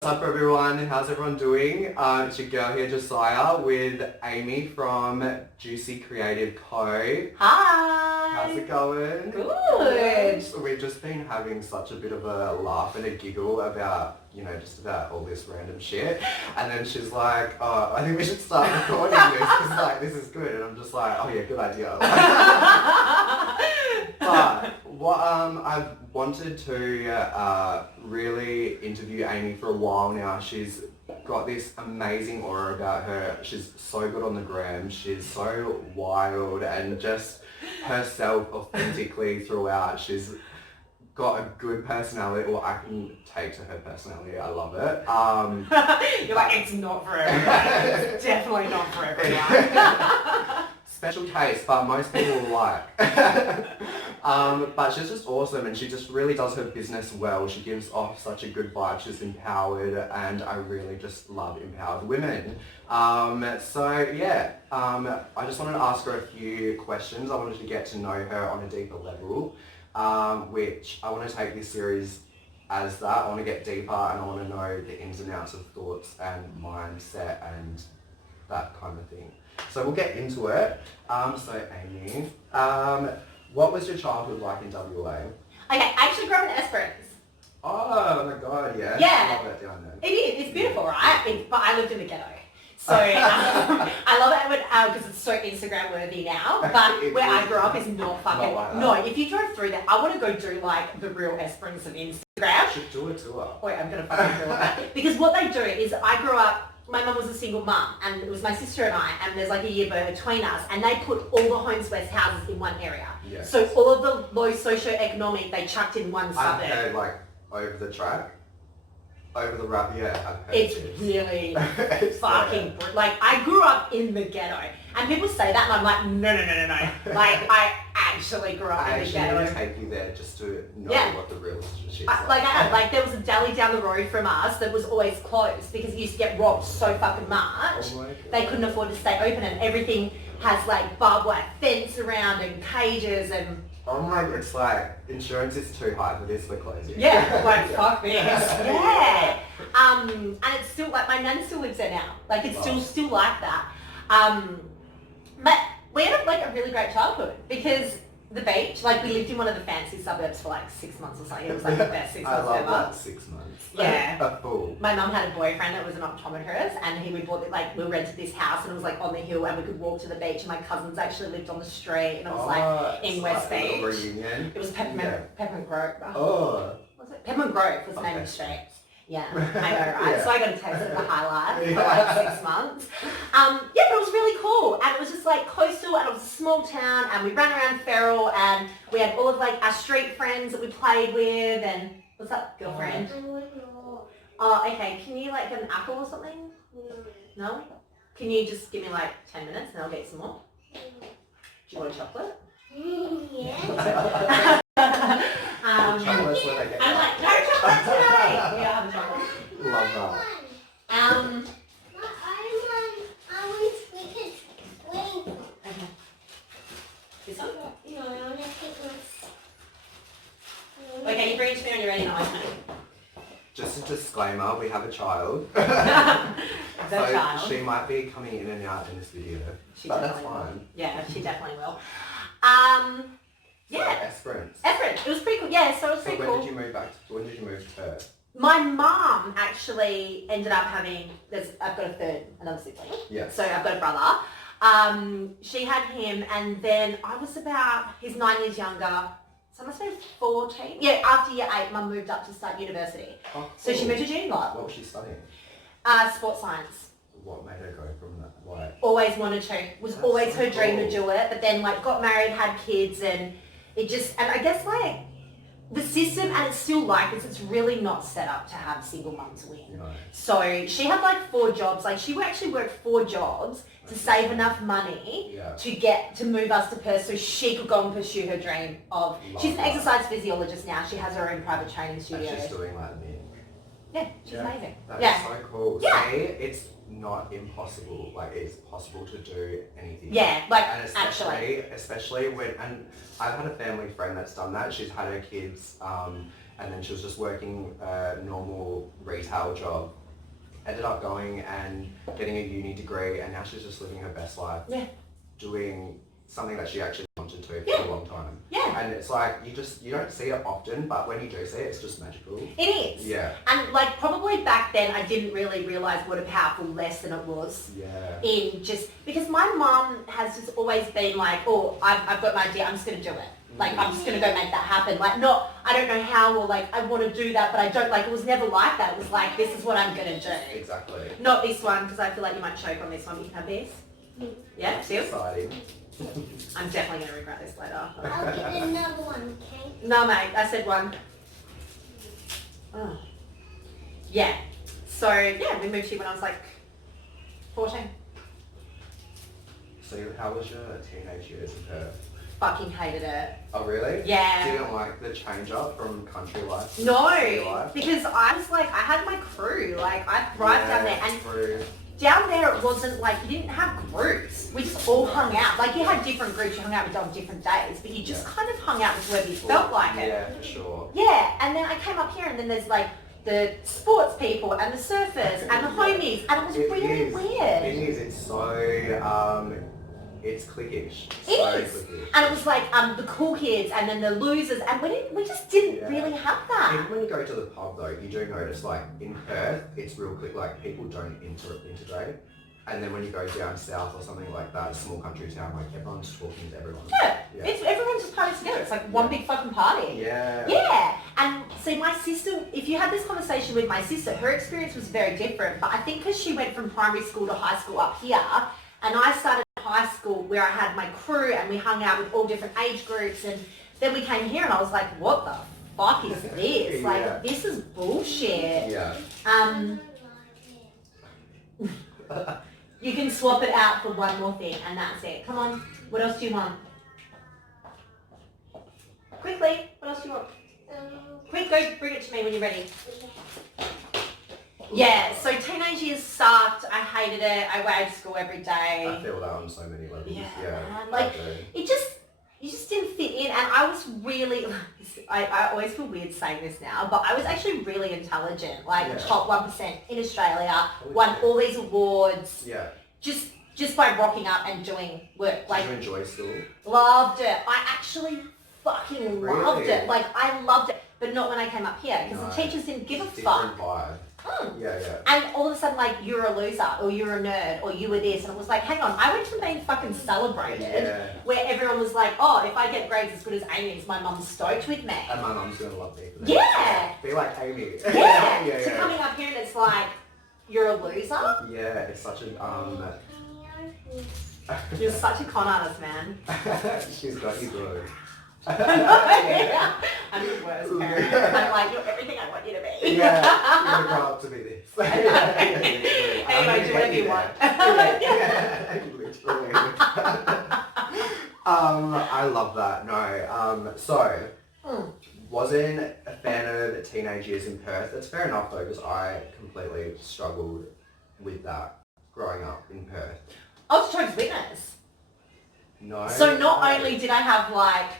What's up everyone? How's everyone doing? It's your girl here, Josiah, with Amy from Juicy Creative Co. Hi! How's it going? Good! We've just been having such a bit of a laugh and a giggle about, just about all this random shit. And then she's like, oh, I think we should start recording this because this is good. And I'm just like, oh yeah, good idea. But what I've wanted to really interview Amy for a while now. She's got this amazing aura about her. She's so good on the gram. She's so wild and just herself authentically throughout. She's got a good personality, or I can take to her personality. I love it. You're like, it's not for everyone. It's definitely not for everyone. Special taste, but most people will like. But she's just awesome, and she just really does her business well. She gives off such a good vibe. She's empowered, and I really just love empowered women. I just wanted to ask her a few questions. I wanted to get to know her on a deeper level, which I want to take this series as that. I want to get deeper, and I want to know the ins and outs of thoughts and mindset and that kind of thing. So we'll get into it. So Amy, what was your childhood like in WA? Okay, I actually grew up in Esperance. Oh my god, yeah. Yeah. I love that down there. It is, it's beautiful, right? But I lived in the ghetto. So I love it because it's so Instagram worthy now. But where I grew up is not fucking... Not like that. No, if you drove through that, I want to go do like the real Esperance of Instagram. You should do a tour. Wait, I'm going to fucking do it. Because what they do is I grew up... My mum was a single mum, and it was my sister and I, and there's like a year between us, and they put all the Homes West houses in one area. Yes. So all of the low socio-economic, they chucked in one suburb. I've heard like over the track, over the rap, yeah, I've heard It's this. really It's fucking like I grew up in the ghetto, and people say that, and I'm like, no. Like I actually grew up in the ghetto. I actually need to take you there just to know what the real shit's Like there was a deli down the road from us that was always closed because it used to get robbed so fucking much. Oh my God. They couldn't afford to stay open, and everything has like barbed wire fence around and cages and. Oh my, it's like insurance is too high for this, we're closing. Yeah, like fuck this. Yeah. And it's still like my nan still lives there now. Like it's still like that. But we had like a really great childhood because the beach, like we lived in one of the fancy suburbs for like 6 months or something. It was like the best 6 months I ever. love that 6 months. Yeah. A fool. My mum had a boyfriend that was an optometrist, and we bought it, like we rented this house, and it was like on the hill, and we could walk to the beach, and my cousins actually lived on the street, and it was like in West like Beach. A reunion. It was Peppermint Grove. Oh. Was it? Peppermint Grove was the name of the street. Yeah, I know, right? Yeah. So I got a taste of the high life for like 6 months. But it was really cool, and it was just like coastal, and it was a small town, and we ran around feral, and we had all of like our street friends that we played with, and what's up, girlfriend? Oh, okay. Can you like get an apple or something? No? Can you just give me like 10 minutes and I'll get some more? Do you want a chocolate? Yeah. Chocolate's where they get I'm like, no chocolate today! Yeah, I have a chocolate. Love that. Okay. This one? Okay, you bring it to me when you're ready and I'll open it. Just a disclaimer, we have a child. Child. She might be coming in and out in this video. But that's fine. Yeah, she definitely will. So, Esperance. Esperance. It was pretty cool. Yeah, so it was pretty cool. When did you move to Perth? My mum actually ended up having, I've got another sibling. Yeah. So I've got a brother. She had him, and then he's 9 years younger. So I must have been 14. Yeah, after year 8, Mum moved up to start university. Oh, cool. So she moved to June Lot. What was she studying? Sports science. What made her go from that? Why? Always wanted to. Was That's always so her dream cool. to do it, but then like got married, had kids, and it just, and I guess like the system, and it's still like this, it's really not set up to have single mums win. No. So she had like 4 jobs. Like she actually worked 4 jobs to save enough money to move us to Perth so she could go and pursue her dream of... She's an exercise physiologist now. She has her own private training studio. And she's doing like me. Yeah, she's amazing. That's so cool. Yeah. See, it's not impossible. Like it's possible to do anything. Yeah, like and especially when, and I've had a family friend that's done that. She's had her kids and then she was just working a normal retail job. Ended up going and getting a uni degree, and now she's just living her best life. Yeah. Doing something that she actually wanted to Yeah. for a long time. Yeah. And it's like, you don't see it often, but when you do see it, it's just magical. It is. Yeah. And like probably back then I didn't really realise what a powerful lesson it was. Yeah. In just, because my mum has just always been like, oh, I've got an idea, I'm just going to do it. Like, I'm just going to go make that happen. Like, not, I don't know how, or like, I want to do that, but I don't, like, it was never like that. It was like, this is what I'm going to do. Exactly. Not this one, because I feel like you might choke on this one. You can have this. Yeah, still? Exciting. I'm definitely going to regret this later. I'll get another one, okay? No, mate, I said one. Oh. Yeah. So, yeah, we moved here when I was like 14. So how was your teenage years with her? Fucking hated it. Oh really? Yeah. Didn't like the change up from country life to No, city life? because I was like, I had my crew. Like, I thrived down there. And true. down there it wasn't like, you didn't have groups. We just all hung out. Like, you had different groups you hung out with on different days, but you just kind of hung out with whoever you felt like it. Yeah, for sure. Yeah, and then I came up here and then there's like the sports people and the surfers and the homies, and it was really weird. It is. It's so, it's cliquish. It So is. cliquish. And it was like the cool kids and then the losers, and we just didn't really have that. Even when you go to the pub though, you do notice like in Perth, it's real quick, like people don't integrate. And then when you go down south or something like that, a small country town, like everyone's talking to everyone. Yeah, it's everyone just parties together. It's like one big fucking party. Yeah. Yeah, and see, my sister, if you had this conversation with my sister, her experience was very different. But I think because she went from primary school to high school up here, and I started high school where I had my crew and we hung out with all different age groups, and then we came here and I was like, what the fuck is this? Like, Yeah. this is bullshit. Yeah. You can swap it out for one more thing and that's it. Come on, what else do you want? Quickly, what else do you want? Quick, go bring it to me when you're ready. Yeah, so teenage years sucked. I hated it. I waited to school every day. I feel that on so many levels. Yeah, Yeah. man. Like, you just didn't fit in, and I was really, I always feel weird saying this now, but I was actually really intelligent, like top 1% in Australia, won all these awards, just by rocking up and doing work. Like, did you enjoy school? Loved it. I actually fucking loved Really? it. Like, I loved it, but not when I came up here, because the teachers didn't give a fuck. Different vibe. Yeah. And all of a sudden, like, you're a loser, or you're a nerd, or you were this, and it was like, hang on, I went from being fucking celebrated, where everyone was like, oh, if I get grades as good as Amy's, my mum's stoked with me. And my mum's gonna love me for that. Yeah. Be like Amy. Yeah. So coming up here and it's like, you're a loser? Yeah, it's such an You're such a con artist, man. She's got you good. Yeah. I'm the worst parent. I'm like, you're everything I want you to be. Yeah, you're gonna grow up to be this. Anyway, do whatever you want. Literally. I love that. No. So wasn't a fan of teenage years in Perth. That's fair enough though, because I completely struggled with that growing up in Perth. I was Jehovah's Witness. No. So not only did I have like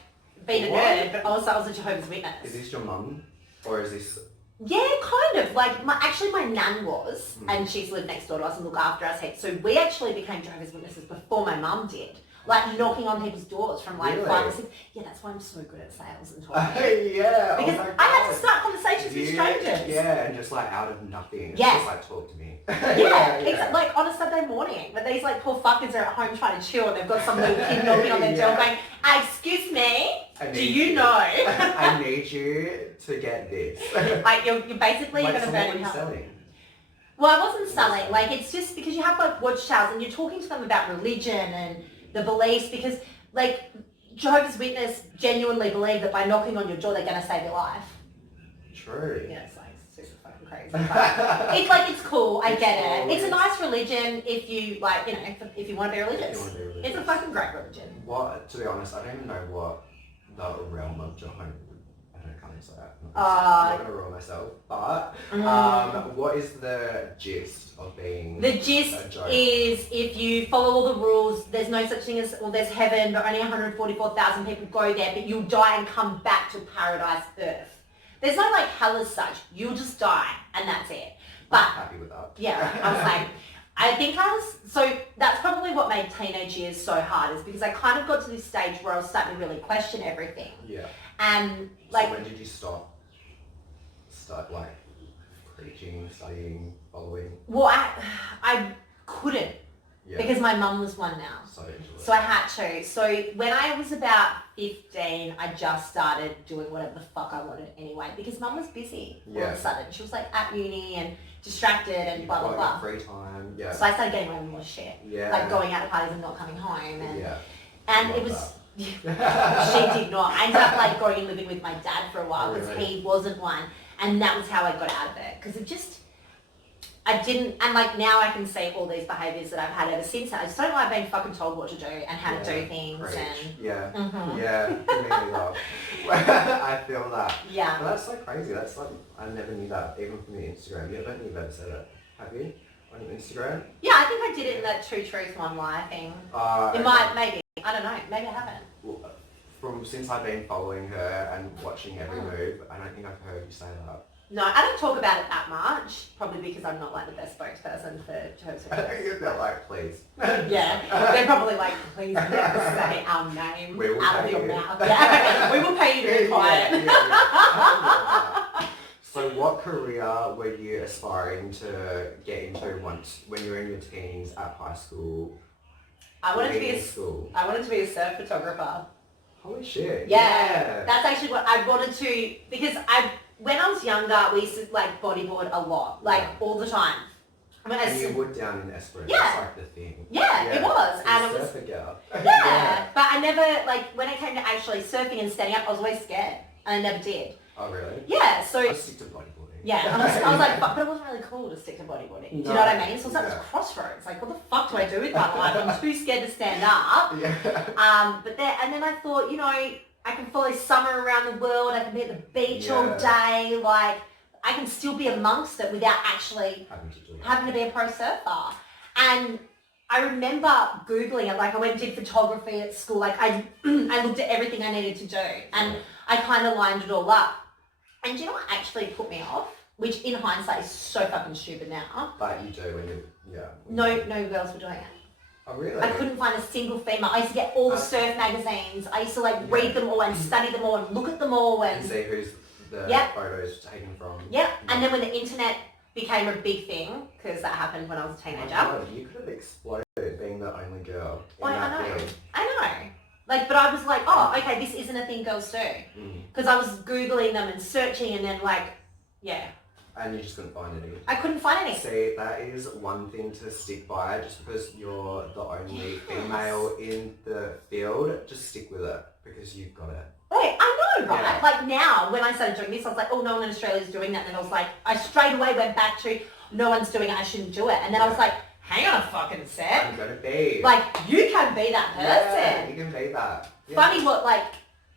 been a What? nerd, but also I was a Jehovah's Witness. Is this your mum? Or is this... Yeah, kind of. Like, my nan was, and she's lived next door to us and looked after us heaps. So we actually became Jehovah's Witnesses before my mum did. Like, knocking on people's doors from like Really? 5 or 6. Yeah, that's why I'm so good at sales and talking. Yeah. Because oh my I had to God. start conversations with strangers. Yeah, and just like out of nothing. It's Yeah. just like, talk to me. Yeah, like on a Saturday morning, but these like poor fuckers are at home trying to chill and they've got some little kid knocking on their door going, excuse me, do you know? I need you to get this. Like you're basically Like, going to so burn what in were you hell. selling? Well, I wasn't selling. Like, it's just because you have like watchtowers and you're talking to them about religion and the beliefs, because like Jehovah's Witness genuinely believe that by knocking on your door they're going to save your life. True. Yeah, it's like super fucking crazy. But it's like, it's cool. I get it. It's a nice religion if you like, you know, if you want to be religious. It's a fucking great religion. What, to be honest, I don't even know what the realm of Jehovah... I can't even say that. I'm not going to ruin myself. But what is the gist of being The gist a joke? is if you follow all the rules, there's no such thing as, well, there's heaven, but only 144,000 people go there, but you'll die and come back to paradise earth. There's no like hell as such. You'll just die and that's it. I'm But happy with that. yeah, I was like, I think so that's probably what made teenage years so hard is because I kind of got to this stage where I was starting to really question everything. Yeah. And like, so when did you start like preaching, studying, following? well, I couldn't because my mum was one now. So I had to. So when I was about 15, I just started doing whatever the fuck I wanted anyway because mum was busy all of a sudden. She was like at uni and distracted and blah, blah, blah. Free time, yeah. So I started getting away with more shit. Yeah. Like going out to parties and not coming home. And, and it was, that. she did not. I ended up like going and living with my dad for a while because Really? he wasn't one. And that was how I got out of it. Because it just, I didn't, and like now I can see all these behaviours that I've had ever since. I just don't like being fucking told what to do and how to do things. Preach. And yeah, Mhm. yeah, me neither. I feel that. yeah. But that's so crazy. That's like, I never knew that, even from your Instagram. Yeah, I don't think you've ever said it. Have you? On your Instagram? Yeah, I think I did it in that Two Truths, One Lie thing. It might, maybe. I don't know. Maybe I haven't. Well, since I've been following her and watching every move, I don't think I've heard you say that. No, I don't talk about it that much, probably because I'm not like the best spokesperson for her. They're like, please. Yeah, they're probably like, please never say our name We will out of pay your you. mouth. Yeah, we will pay you to be quiet. Yeah. So what career were you aspiring to get into when you were in your teens at high school? I wanted to be school. I wanted to be a surf photographer. Holy shit. Yeah, that's actually what I wanted to, because when I was younger, we used to like bodyboard a lot, like all the time. I mean, And you would down in Esperance. Yeah. That's like the thing. Yeah, it was. You're And a it was, surfer girl. yeah, but I never, like, when it came to actually surfing and standing up, I was always scared. And I never did. Oh, really? Yeah, so, I stick to bodyboarding. yeah, I was like, but it wasn't really cool to stick to bodyboarding. Do you know what I mean? So I was at this crossroads. Like, what the fuck do I do with my life? I'm too scared to stand up. Yeah. And then I thought, you know, I can follow summer around the world. I can be at the beach all day. Like, I can still be amongst it without actually having to be a pro surfer. And I remember Googling it. Like, I went and did photography at school. Like, I looked at everything I needed to do. And I kind of lined it all up. And do you know what actually put me off? Which in hindsight is so fucking stupid now. But you do when you, No girls were doing it. Oh, really? I couldn't find a single female. I used to get all the surf magazines. I used to like read them all and study them all and look at them all and see who's the photos taken from. yeah. And then when the internet became a big thing, because that happened when I was a teenager. Oh, you could have exploded being the only girl. I know. Like, but I was like, oh, okay, this isn't a thing girls do. Because I was Googling them and searching and then like, yeah. And you just couldn't find any. I couldn't find any. See, that is one thing to stick by. Just because you're the only female in the field, just stick with it because you've got it. Wait, I know, right? Yeah. Like now, when I started doing this, I was like, oh, no one in Australia is doing that. And then I was like, I straight away went back to, no one's doing it, I shouldn't do it. And then I was like, hang on a fucking sec. I'm gonna be. Like, you can be that person. Yeah, you can be that. Yeah. Funny what, like,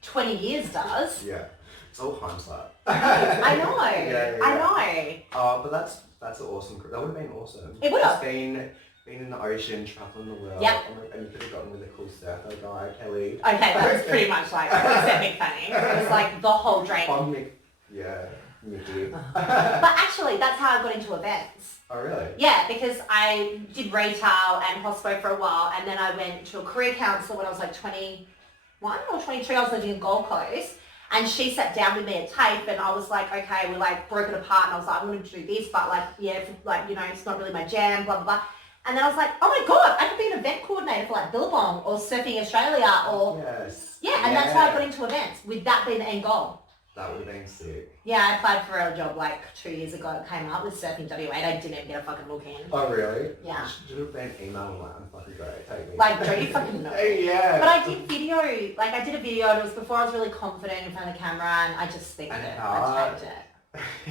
20 years does. Yeah. It's all hindsight. I know. Yeah. I know. Oh, but that's an awesome. That would have been awesome. It would have. Just been in the ocean, traveling the world. Yep. And you could have gotten with a cool surfer guy, Kelly. Okay, that was pretty much like, except Big Fanny. It was like the whole dream. Yeah, Mickey. But actually, that's how I got into events. Oh, really? Yeah, because I did retail and hospo for a while, and then I went to a career counsellor when I was like 21 or 22. I was living in Gold Coast, and she sat down with me at TAFE, and I was like, okay, we like broke it apart, and I was like, I wanted to do this, but like, yeah, like, you know, it's not really my jam, blah, blah, blah. And then I was like, oh my God, I could be an event coordinator for like Billabong or Surfing Australia or... Yes. Yeah, and that's how I got into events, with that being the end goal. That would have been sick. Yeah, I applied for a job like 2 years ago. It came up with Surfing WA and I didn't even get a fucking look in. Oh, really? Yeah. Should have been email like, I'm fucking great, take me. Like, do you fucking know? Yeah. But I did video, like I did a video and it was before I was really confident in front of the camera and I just thinked it. I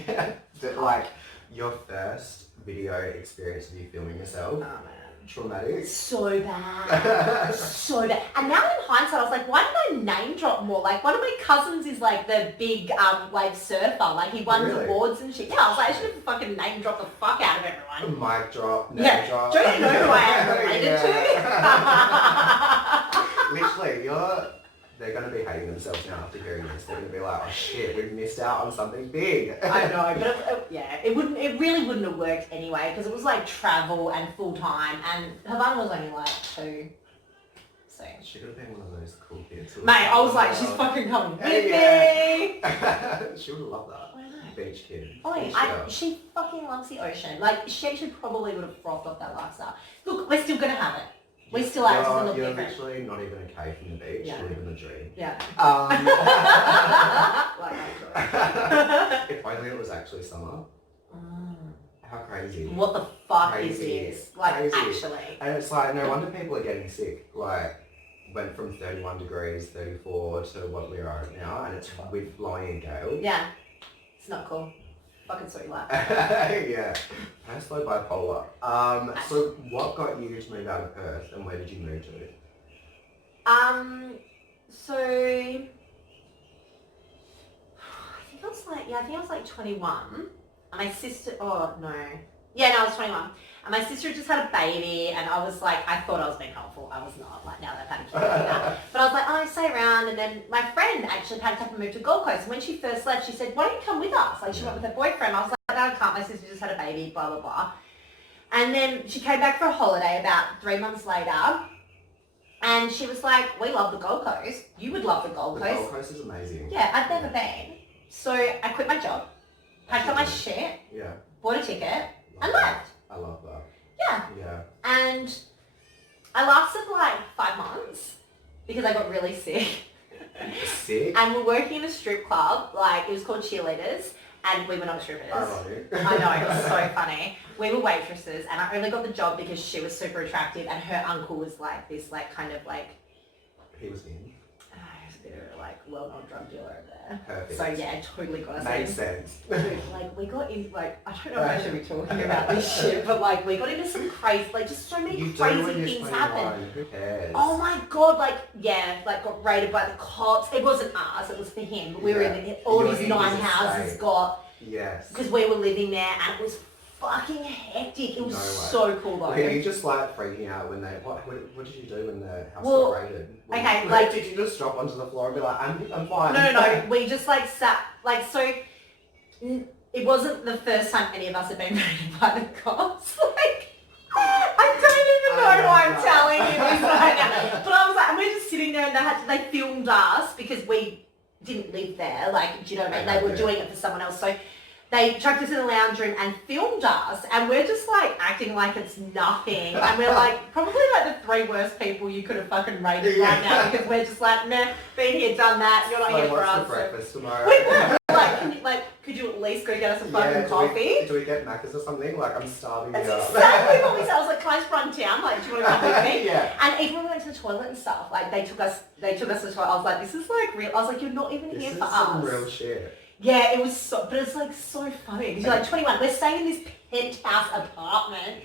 changed it. Like, your first video experience of you filming yourself? Oh man. Traumatic? So bad. So bad. And now in hindsight, I was like, why did I name drop more? Like, one of my cousins is like the big wave surfer. Like, he won awards and shit. Yeah, I was like, I should have fucking name dropped the fuck out of everyone. Mic drop, name drop. Don't you know who I am related to? Literally, you're they're going to be hating themselves now after hearing this. They're going to be like, oh shit, we've missed out on something big. I know, but it really wouldn't have worked anyway because it was like travel and full time, and Havana was only like 2. So She could have been one of those cool kids. mate, I was like, she's fucking coming with me. She would have loved that. Beach kid. She fucking loves the ocean. Like, she actually probably would have frothed off that lifestyle. Look, we're still gonna have it. We still are. It's gonna look different. You're literally not even a K from the beach. Yeah. You live in the dream. Yeah. If only it was actually summer. How crazy. What the fuck Crazy. is this? Like, Crazy. actually. And it's like, no wonder people are getting sick. Like, went from 31 degrees, 34 to what we are at now, and it's with flying gale. Yeah. It's not cool. Fucking sweet life. Yeah. I'm so bipolar. So what got you to move out of Perth, and where did you move to? So I think I was like 21. And my sister, I was 21. And my sister just had a baby, and I was like, I thought I was being helpful. I was not. Like, now that I've had a kid. But I was like, oh, stay around. And then my friend actually packed up and moved to Gold Coast. And when she first left, she said, why don't you come with us? Like, she went with her boyfriend. I was like, no, I can't. My sister just had a baby, blah, blah, blah. And then she came back for a holiday about 3 months later. And she was like, we love the Gold Coast. You would love the Gold Coast. The Gold Coast is amazing. Yeah, I'd never been. So I quit my job, packed up my shit, bought a ticket, and left. I love that. Yeah. Yeah. And I lasted like 5 months because I got really sick. Sick? And we're working in a strip club, like it was called Cheerleaders, and we were not strippers. Ironic. I know, it was so funny. We were waitresses, and I only got the job because she was super attractive, and her uncle was like this, like kind of like. He was in. He was a bit of a like well-known drug dealer over there. Perfect. So yeah, totally got us in. Makes sense. Like we got in, like I don't know if I should be talking about this shit, but like we got into some crazy, like just so many crazy things happened. Who cares? Oh my god, like got raided by the cops. It wasn't us, it was for him. But we were in all these 9 houses got. Yes. Because we were living there, and it was fucking hectic. It was so cool though. Okay, you just like freaking out when they. What did you do when the house Well, got raided? Okay, like did you just drop onto the floor and be like, I'm fine? No. We just like sat like so. It wasn't the first time any of us had been raided by the cops. Like I don't even know why I'm telling you this right now. But I was like, and we're just sitting there, and they filmed us because we didn't live there. Like, do you know what I mean? They were doing it for someone else. So they chucked us in the lounge room and filmed us, and we're just like acting like it's nothing. And we're like probably like the 3 worst people you could have fucking raided right now, because we're just like, meh, been here, done that. You're not here for us. What's the breakfast tomorrow? We were like, could you at least go get us a fucking coffee? Do we get Macca's or something? Like, I'm starving. That's exactly what we said. I was like, can I just run down? Like, do you want to run with me? Yeah. And even when we went to the toilet and stuff, like they took us to the toilet. I was like, this is like real. I was like, you're not even here for us. This is some real shit. Yeah, it was so, but it's like so funny because you're like 21. We're staying in this penthouse apartment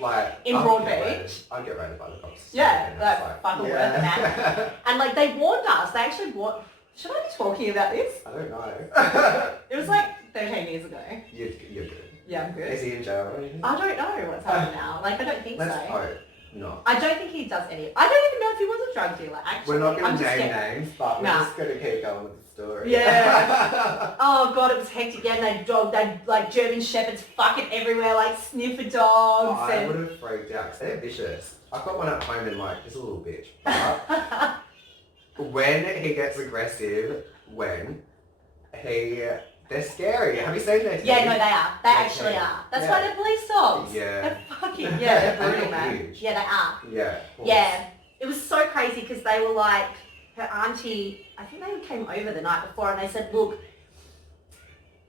in Broadbeach. I'd get raided by the cops. Yeah, like fucking worth it, man. And like they warned us. They actually warned. Should I be talking about this? I don't know. It was like 13 years ago. You're good. Yeah, I'm good. Is he in jail or anything? I don't know what's happening now. Like I don't think Let's so. hope not. I don't think he does any. I don't even know if he was a drug dealer. Actually, We're not going to I'm name names, but we're just going to keep going with the story. Yeah. Oh god, it was hectic. Yeah, they like German shepherds fucking everywhere, like sniffer dogs. I would have freaked out because they're vicious. I've got one at home and like, he's a little bitch. But when he gets aggressive, they're scary. Have you seen their teeth? Yeah, no, they are. They actually are. That's why they're police dogs. Yeah. They're fucking, they're brutal, man. Huge. Yeah, they are. Yeah. Yeah. It was so crazy because they were like, her auntie, I think they came over the night before, and they said, look,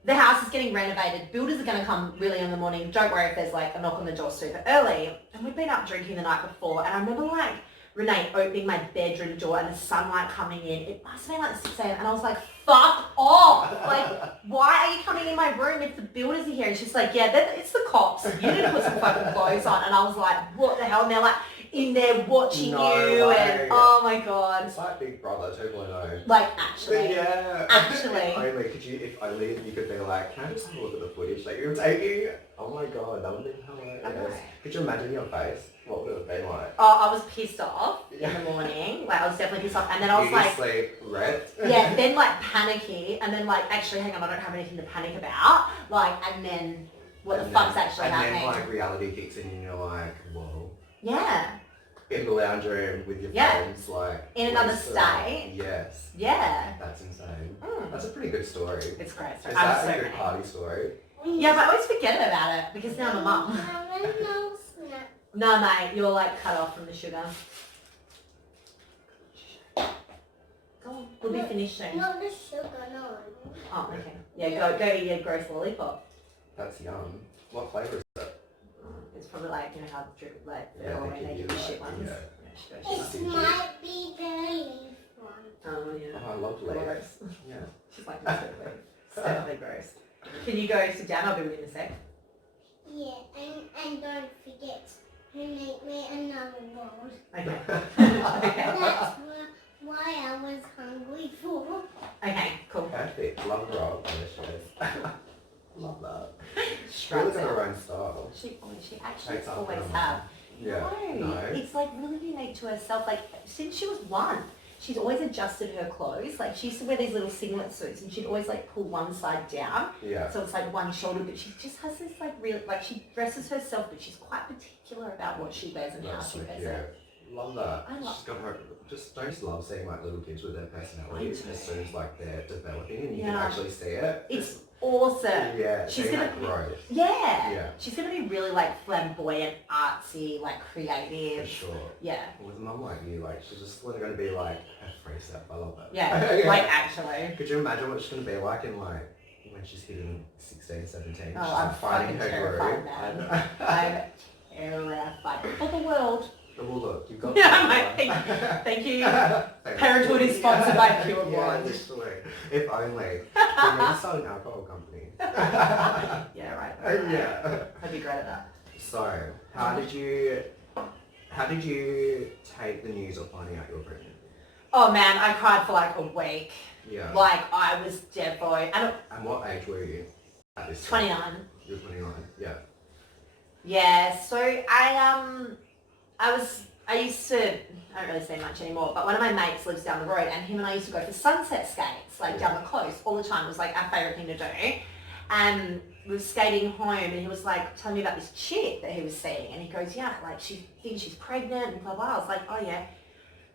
the house is getting renovated. Builders are going to come really in the morning. Don't worry if there's like a knock on the door super early. And we'd been up drinking the night before, and I remember like Renee opening my bedroom door and the sunlight coming in. It must have been like 6 a.m. and I was like, fuck off. Like, why are you coming in my room if the builders are here? And she's like, yeah, it's the cops. You need to put some fucking clothes on. And I was like, what the hell? And they're like in there watching you. And oh my God. It's like Big Brother 2.0. Like, actually. Yeah. Actually. If only you could be like, can I just have a look at the footage that you're taking? Oh my God, that would be hilarious. Could you imagine your face? What would it have it been like? Oh, I was pissed off Yeah. in the morning. Like, I was definitely pissed off. And then I was like... sleep, rest? Yeah, then like panicky. And then like, actually, hang on, I don't have anything to panic about. Like, and then what the fuck's actually happening? And then like reality kicks in and you're like, whoa. Yeah. In the lounge room with your Yeah. friends, like... In another wasted. state. Yes. Yeah. That's insane. Mm. That's a pretty good story. It's great. Is I'm that so a good many. party story? Yeah, but I always forget about it because now I'm a mum. No snack. No, mate, you're like cut off from the sugar. Go on, we'll be finished soon. Not the sugar, no. Oh, okay. Yeah, go eat your gross lollipop. That's yum. What flavour is it? It's probably like, you know how the drip, like, Yeah, all they when give they you give you that, shit ones. yeah. Yeah, sugar, It sugar. might be the leaf one. Oh, yeah. Oh, I love leaf. Gross. Yeah. She's like, that's so definitely gross. Can you go sit down? I'll be with you in a sec. Yeah, and don't forget to make me another bowl. Okay. Okay. That's why I was hungry for. Okay, cool. Perfect. Love roll. Delicious. Love that. She Right, really got so- her own style. She actually Takes after always her have. mum. Yeah. No, No. it's like really unique to herself. Like since she was one, she's always adjusted her clothes. Like she used to wear these little singlet suits, and she'd always like pull one side down, Yeah. so it's like one shoulder. But she just has this like real like she dresses herself, but she's quite particular about what she wears and how That's she so wears cute. it. Love that. I love- She's got her. Don't you love seeing like little kids with their personalities I do. as soon as like they're developing and you can Yeah. actually see it. It's awesome. Yeah. she's seeing gonna- that growth. Yeah. Yeah. She's gonna be really like flamboyant, artsy, like For creative. sure. Yeah. With a mum like you, like she's just going to be like a free step. I love it. Yeah. Like actually. Could you imagine what she's going to be like in like when she's hitting 16, 17? Oh, she's I'm finding fucking her terrified, groove. man. I'm terrified for the world. Well, look, you've got. Yeah, mate, thank you. Parenthood is sponsored by Pure Yeah, Blonde. literally. If only. We need to start an alcohol company. Yeah, right. Yeah. I'd be great at that. So, how did you take the news of finding out you were pregnant? Oh man, I cried for like a week. Yeah. Like I was devoid. And what age were you at this time? 29. You were 29. Yeah. Yeah, so I used to, I don't really say much anymore, but one of my mates lives down the road and him and I used to go for sunset skates, like down the coast all the time. It was like our favourite thing to do. And we were skating home and he was like telling me about this chick that he was seeing and he goes, yeah, like she thinks she's pregnant and blah blah. I was like, oh yeah. I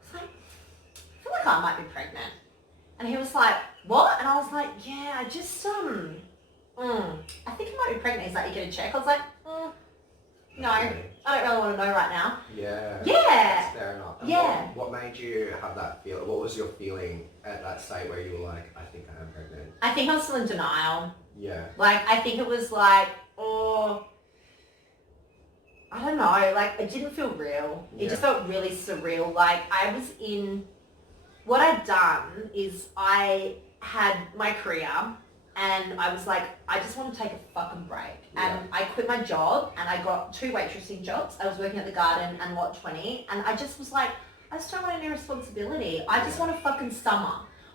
was like, I feel like I might be pregnant. And he was like, what? And I was like, yeah, I just I think I might be pregnant. He's like, you gonna check? I was like, no, I don't really want to know right now. Yeah. Yeah. That's fair enough. And Yeah. What made you have that feel? What was your feeling at that state where you were like, I think I am pregnant? I think I was still in denial. Yeah. Like, I think it was like, oh, I don't know, like, it didn't feel real. It just felt really surreal. Like, what I'd done is I had my career and I was like, I just want to take a fucking break. And I quit my job and I got 2 waitressing jobs. I was working at the Garden and Lot 20 and I just was like, I just don't want any responsibility. I just want a fucking summer.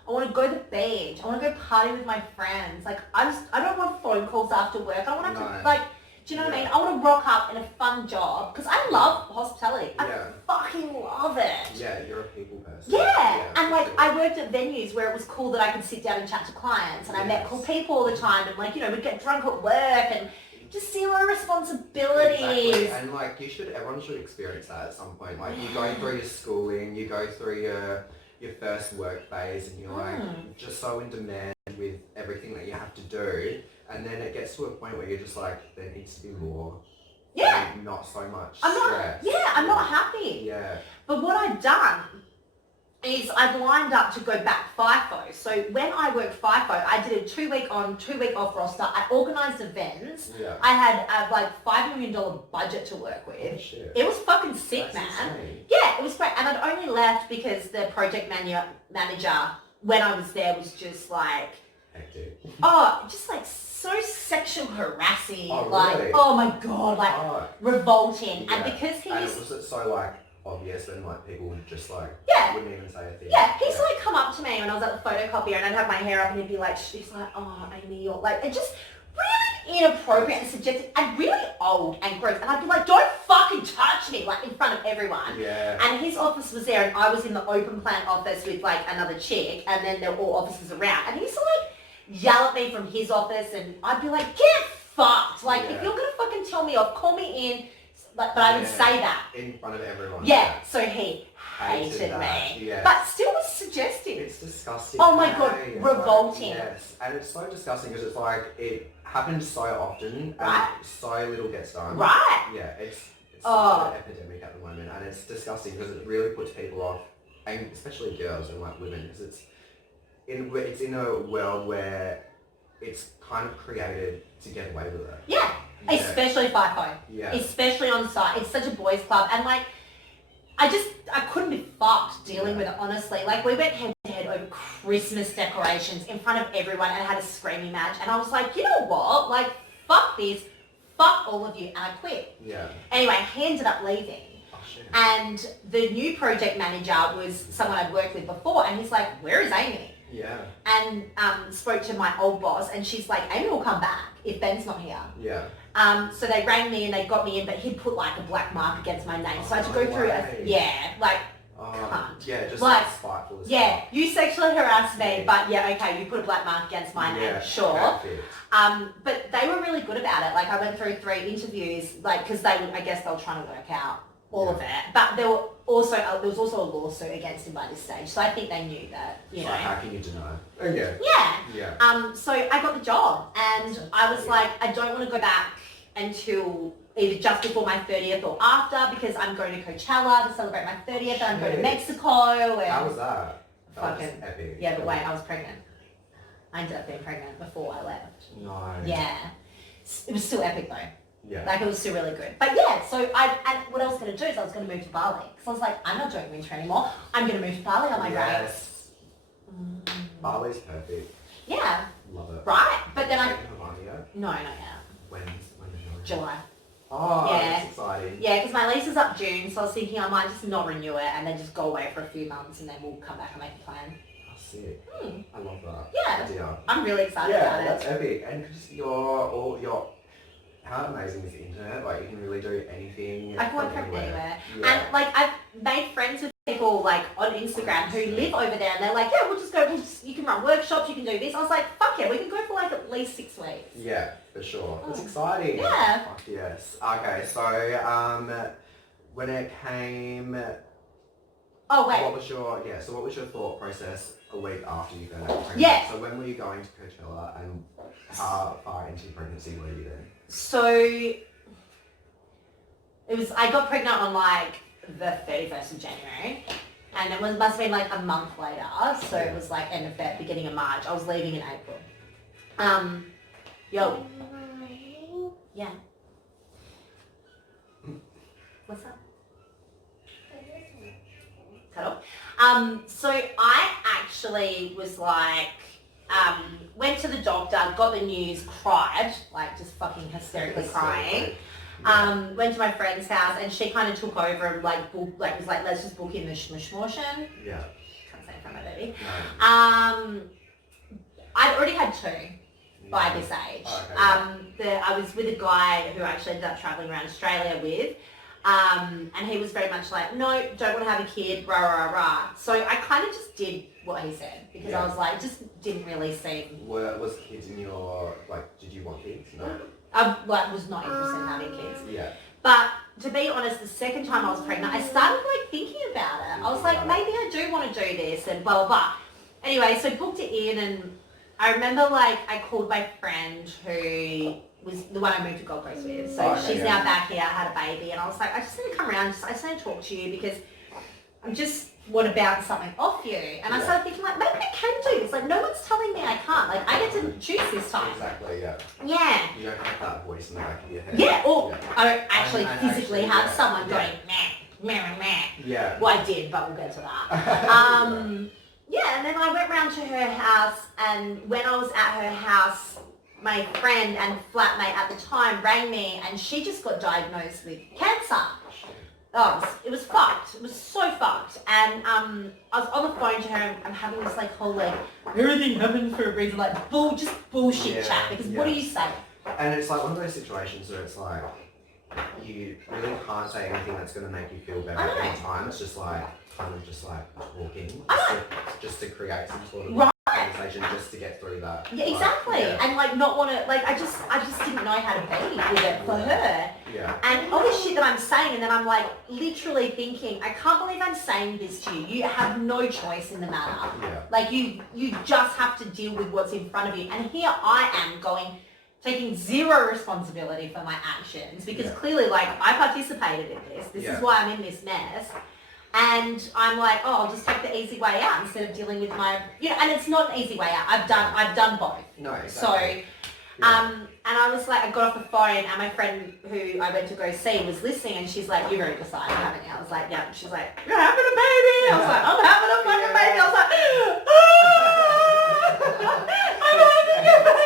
I want to go to the beach. I want to go party with my friends. Like, I don't want phone calls after work. I don't want to have to, like, do you know what I mean? I want to rock up in a fun job because I love hospitality. I fucking love it. Yeah, you're a people person. Yeah, and like sure. I worked at venues where it was cool that I could sit down and chat to clients and I met cool people all the time and like, you know, we'd get drunk at work and just 0 responsibilities. Exactly. And like everyone should experience that at some point. Like you go through your schooling, you go through your first work phase and you're like just so in demand with everything that you have to do. And then it gets to a point where you're just like, there needs to be more. Yeah. And not so much I'm stress. I'm not happy. Yeah. But what I'd done is I'd lined up to go back FIFO. So when I worked FIFO, I did a 2-week on, 2-week off roster. I organised events. Yeah. I had a like $5 million budget to work with. Oh, shit. It was fucking sick, That's man. insane. Yeah, it was great. And I'd only left because the project manager, when I was there, was just like, Hectic. just like so sexual harassing. Oh, like, really? oh my God, like Oh. revolting. Yeah. And because he And used was it so like obvious and like people would just like Yeah. wouldn't even say a thing? Yeah, he used to like come up to me when I was at the photocopier and I'd have my hair up and he'd be like, he's like, oh, Amy, you're like, it just really inappropriate and suggestive and really old and gross. And I'd be like, don't fucking touch me, like in front of everyone. Yeah. And his office was there, and I was in the open plan office with like another chick, and then there were all offices around. And he used to like yell at me from his office, and I'd be like, get fucked. Like, if you're gonna fucking tell me off, call me in. But I would say that. In front of everyone. Yeah, so he hated that. me. Yes. But still was suggestive. It's disgusting. Oh my God, It's revolting. Like, yes, and it's so disgusting because it's like, it happens so often and Right. so little gets done. Right. Yeah, it's such an epidemic at the moment, and it's disgusting because it really puts people off, and especially girls and like women, because it's in a world where it's kind of created to get away with it. Yeah. Especially FIFO. Yeah. Especially on site. It's such a boys' club. And like, I couldn't be fucked dealing with it, honestly. Like, we went head to head over Christmas decorations in front of everyone and had a screaming match. And I was like, you know what? Like, fuck this. Fuck all of you. And I quit. Yeah. Anyway, he ended up leaving. Oh, shit. And the new project manager was someone I'd worked with before. And he's like, where is Amy? Yeah. And spoke to my old boss. And she's like, Amy will come back if Ben's not here. Yeah. So they rang me and they got me in, but he'd put like a black mark against my name. So I had to go No through way. cunt. Yeah, just Like, spiteful as Yeah, fuck. you sexually harassed me, Yeah. but yeah, okay, you put a black mark against my name, Yeah, sure. perfect. But they were really good about it. Like, I went through 3 interviews, like, because I guess they were trying to work out all of it. But there was also a lawsuit against him by this stage, so I think they knew that, you know. Like, how can you deny? Oh, yeah. Yeah. Yeah. So I got the job, and I was like, I don't want to go back until either just before my 30th or after, because I'm going to Coachella to celebrate my 30th, and I'm going to Mexico. And How was that? That was Fucking epic. yeah, but wait, I was pregnant. I ended up being pregnant before I left. No. Yeah, it was still epic though. Yeah. Like, it was still really good. But yeah, so and what I was going to do is I was going to move to Bali, because I was like, I'm not doing winter anymore. I'm going to move to Bali on my break. Yes. Bali's perfect. Yeah. Love it. Right, but then Taking her money yet? no, not yet. When's it? July. Oh, Yeah. that's exciting. Yeah, because my lease is up June, so I was thinking I might just not renew it and then just go away for a few months, and then we'll come back and make a plan. Oh, sick. Hmm. I love that. Yeah. Idea. I'm really excited Yeah, about that's it. epic. And just how amazing is the internet? Like, you can really do anything. I can work from anywhere. Yeah. And like, I've made friends with people like on Instagram who live over there, and they're like, yeah, you can run workshops, you can do this. I was like, fuck yeah, we can go for like at least 6 weeks. Yeah, for sure. That's Oh. exciting. Yeah. Fuck yes. Okay, so when it came, Oh wait. what was your thought process a week after you got pregnant? Yeah. So when were you going to Coachella, and how far into your pregnancy were you then? So I got pregnant on like the 31st of January, and it must have been like a month later, so it was like end of Feb, beginning of March. I was leaving in April. Yo, yeah. What's up? Cut off. So I actually was like, went to the doctor, got the news, cried, like just fucking hysterically crying. Went to my friend's house, and she kind of took over and was like, let's just book in the schmushmortion. Yeah. Can't say it from my baby. No. I'd already had 2 by this age. Oh, okay. I was with a guy who I actually ended up traveling around Australia with. And he was very much like, no, don't want to have a kid, rah, rah, rah. So I kind of just did what he said, because I was like, it just didn't really seem... Was kids in your, like, did you want kids? No. I was not interested in having kids. Yeah. But to be honest, the second time I was pregnant, I started like thinking about it. I was like, maybe I do want to do this, and blah, blah, blah. Anyway, so booked it in, and I remember like I called my friend who was the one I moved to Gold Coast with. So she's now back here, had a baby, and I was like, I just need to come around, I just need to talk to you, because I'm just want to bounce something off you. And I started thinking like, maybe I can do this. Like, no one's telling me I can't. Like, I get to choose this time. Exactly, yeah. Yeah. You don't have that voice in the back of your head. Yeah, or I don't actually And physically actually, have someone going, meh, meh, meh. Yeah. Well, I did, but we'll get to that. Yeah, and then I went round to her house, and when I was at her house, my friend and flatmate at the time rang me, and she just got diagnosed with cancer. Oh, it was fucked. It was so fucked. And I was on the phone to her, and I'm having this like whole like, everything happens for a reason, like just bullshit chat, because what do you say? And it's like one of those situations where it's like, you really can't say anything that's going to make you feel better I know. at any time. It's just like, kind of just like talking. Just to create some sort of Right. conversation just to get through that. Yeah, exactly. Like, And like not want to, like I just didn't know how to be with it for her. Yeah. And all this shit that I'm saying, and then I'm like literally thinking, I can't believe I'm saying this to you. You have no choice in the matter. Yeah. Like you just have to deal with what's in front of you. And here I am taking zero responsibility for my actions because clearly like I participated in this. This is why I'm in this mess. And I'm like, oh, I'll just take the easy way out instead of dealing with my, and it's not an easy way out. I've done both. No, exactly. So, and I was like, I got off the phone and my friend who I went to go see was listening and she's like, you've already decided, haven't you? I was like, yeah. She's like, you're having a baby. I was like, I'm having a fucking baby. I was like, I'm having a baby.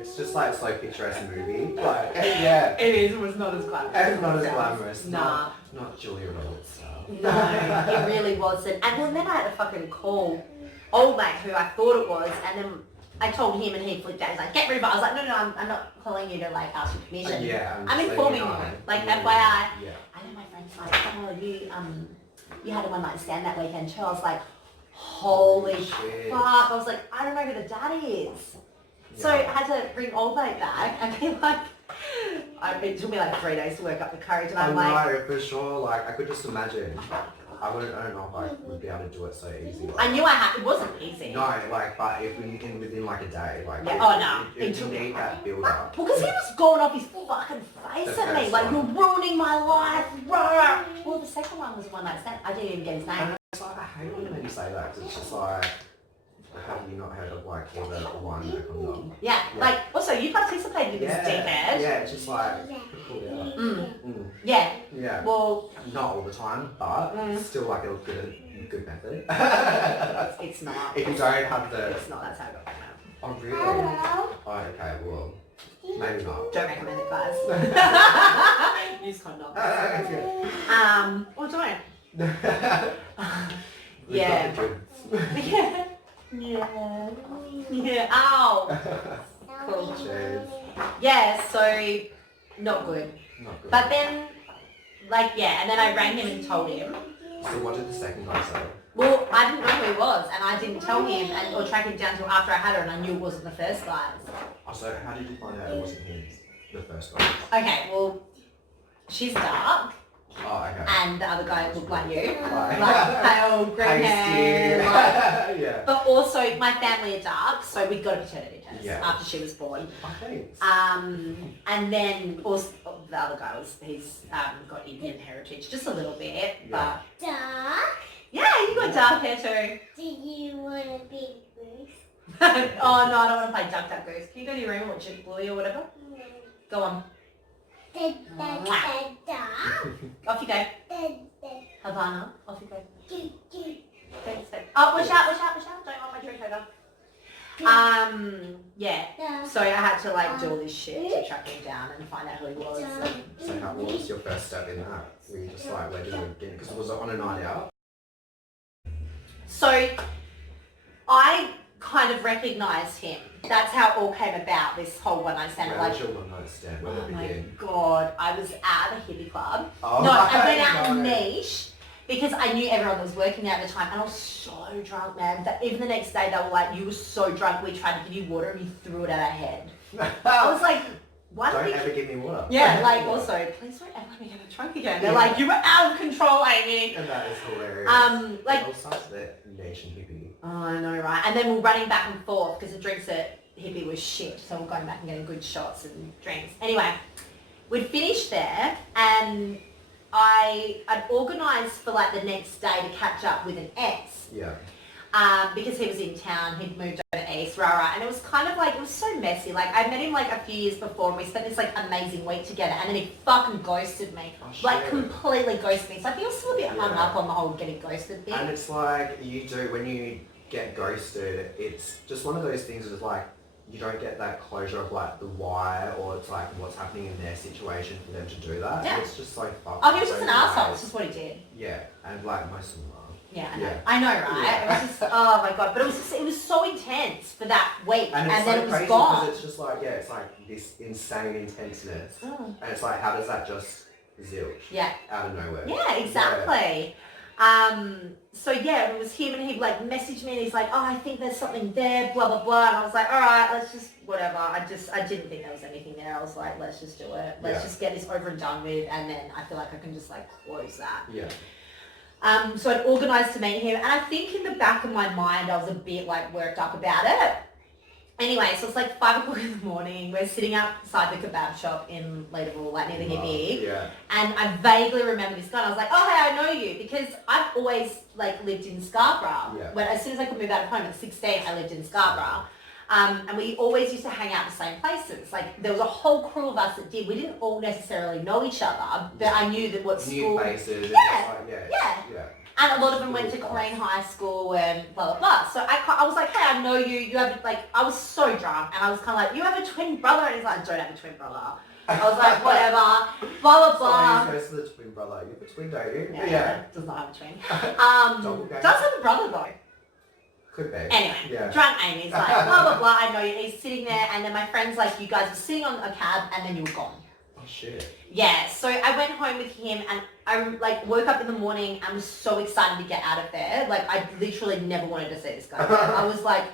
It's just like so picturesque movie. Like, yeah. It was not as glamorous. It's not as glamorous. Nah. Not Julia Roberts style. No, it really wasn't. And then I had to fucking call old mate who I thought it was, and then I told him and he flipped out. He's like, get rid of it. I was like, no, I'm not calling you to like ask for permission. I'm informing you, like FYI. Yeah. And then my friend's like, oh, you had a one night stand that weekend too. I was like, holy shit. fuck. I was like, I don't know who the daddy is. So I had to bring old mate back and be like, it took me like 3 days to work up the courage, and I'm like, no, for sure. Like I could just imagine. I don't know if I would be able to do it so easy. I knew it wasn't easy. No, like, but if within like a day, like, It you need that build up. Because he was going off his fucking face at me, like, you're ruining my life. Well, the second one was one night stand. I didn't even get his name. And it's like, I hate when you say that, because it's just like, have you not heard of like either one no condom? Yeah, like, also, you participated in this dickhead. Yeah, it's just like, Yeah. Yeah. Well, not all the time, but still like a good method. it's not. If you don't have the... It's not, that's how I got it. Oh, really? Oh, okay, well, maybe not. Don't recommend it, guys. Use condoms. Or don't. Yeah. Yeah. Yeah. Ow. Cool. Cheers. Yeah, so not good. Not good. But then, like, and then I rang him and told him. So what did the second guy say? Well, I didn't know who he was, and I didn't tell him or track him down until after I had her, and I knew it wasn't the first guy's. Oh, so how did you find out it wasn't his, the first guy? Okay, well, she's dark. Oh, okay. And the other guy looked like you. Right. Like pale, green hair. Like, yeah. but also, my family are dark, so we got a paternity test after she was born. Oh, thanks. And then also, the other guy he's got Indian heritage, just a little bit, but... Dark? Yeah, you got dark hair too. Do you want to be Bruce? Oh no, I don't want to play Duck Duck Goose. Can you go to your room and watch it, Bluey or whatever? Go on. Off you go. Havana, off you go. Thanks. Oh, watch out. Don't want my drink over. So I had to like do all this shit to track him down and find out who he was. So what was your first step in that? Were you just like, where did you begin? Because was it on a night out? So I kind of recognised him. That's how it all came about, this whole one night stand. Where was your one night stand? Where did it begin? God, I was at a hippie club. Oh, no, I went out in niche because I knew everyone was working there at the time, and I was so drunk, man. That even the next day they were like, you were so drunk, we tried to give you water and you threw it at our head. I was like, why don't ever give me water. Yeah, like also, please don't ever let me get drunk again. They're like, you were out of control, Amy. And that is hilarious. Like, all such that nation hippie. Oh, I know, right? And then we're running back and forth because the drinks at hippie was shit, so we're going back and getting good shots and drinks. Anyway, we'd finished there, and I'd organised for like the next day to catch up with an ex. Yeah. Because he was in town, he'd moved over east, and it was kind of like, it was so messy. Like, I met him like a few years before, and we spent this like amazing week together, and then he fucking ghosted me. Like, completely ghosted me. So I think I was still a bit hung up on the whole getting ghosted thing. And it's like, when you get ghosted, it's just one of those things that's like, you don't get that closure of like the why, or it's like what's happening in their situation for them to do that. Yeah. It's just so fucked. Oh, he was just an asshole. It's just what he did. Yeah, and like most of them are. Yeah, I know. Yeah. I know, right? Yeah. It was just, oh my God. But it was so intense for that week. And it's then so it was crazy gone. because it's just like, yeah, it's like this insane intenseness. Mm. And it's like, how does that just zilch? Yeah. Out of nowhere. Yeah, exactly. So yeah, it was him, and he like messaged me and he's like, oh, I think there's something there, blah, blah, blah. And I was like, all right, let's just, whatever. I didn't think there was anything there. I was like, let's just do it. Let's just get this over and done with. And then I feel like I can just like close that. Yeah. So I'd organised to meet him, and I think in the back of my mind I was a bit like worked up about it. Anyway, so it's like 5 o'clock in the morning. We're sitting outside the kebab shop in Leederville, like near the hippie. Yeah. And I vaguely remember this guy. And I was like, oh, hey, I know you, because I've always like lived in Scarborough. Yeah. When as soon as I could move out of home at 16, I lived in Scarborough. And we always used to hang out in the same places. Like there was a whole crew of us that did. We didn't all necessarily know each other, but I knew that what school. New faces. Yeah. Yeah. And a lot of them went to Korean high school and blah, blah, blah. So I was like, hey, I know you. You have, like, I was so drunk. And I was kind of like, you have a twin brother? And he's like, I don't have a twin brother. I was like, whatever. Blah, blah, blah. So he goes to the twin brother. You have a twin, don't you? Yeah. Does not have a twin. Double gang. Does have a brother, though. Could be. Anyway, Yeah. drunk Amy's like, blah, blah, blah, I know you. He's sitting there, and then my friend's like, you guys were sitting on a cab, and then you were gone. Oh, shit. Yeah, so I went home with him, and I like woke up in the morning and was so excited to get out of there. Like, I literally never wanted to see this guy again. I was like,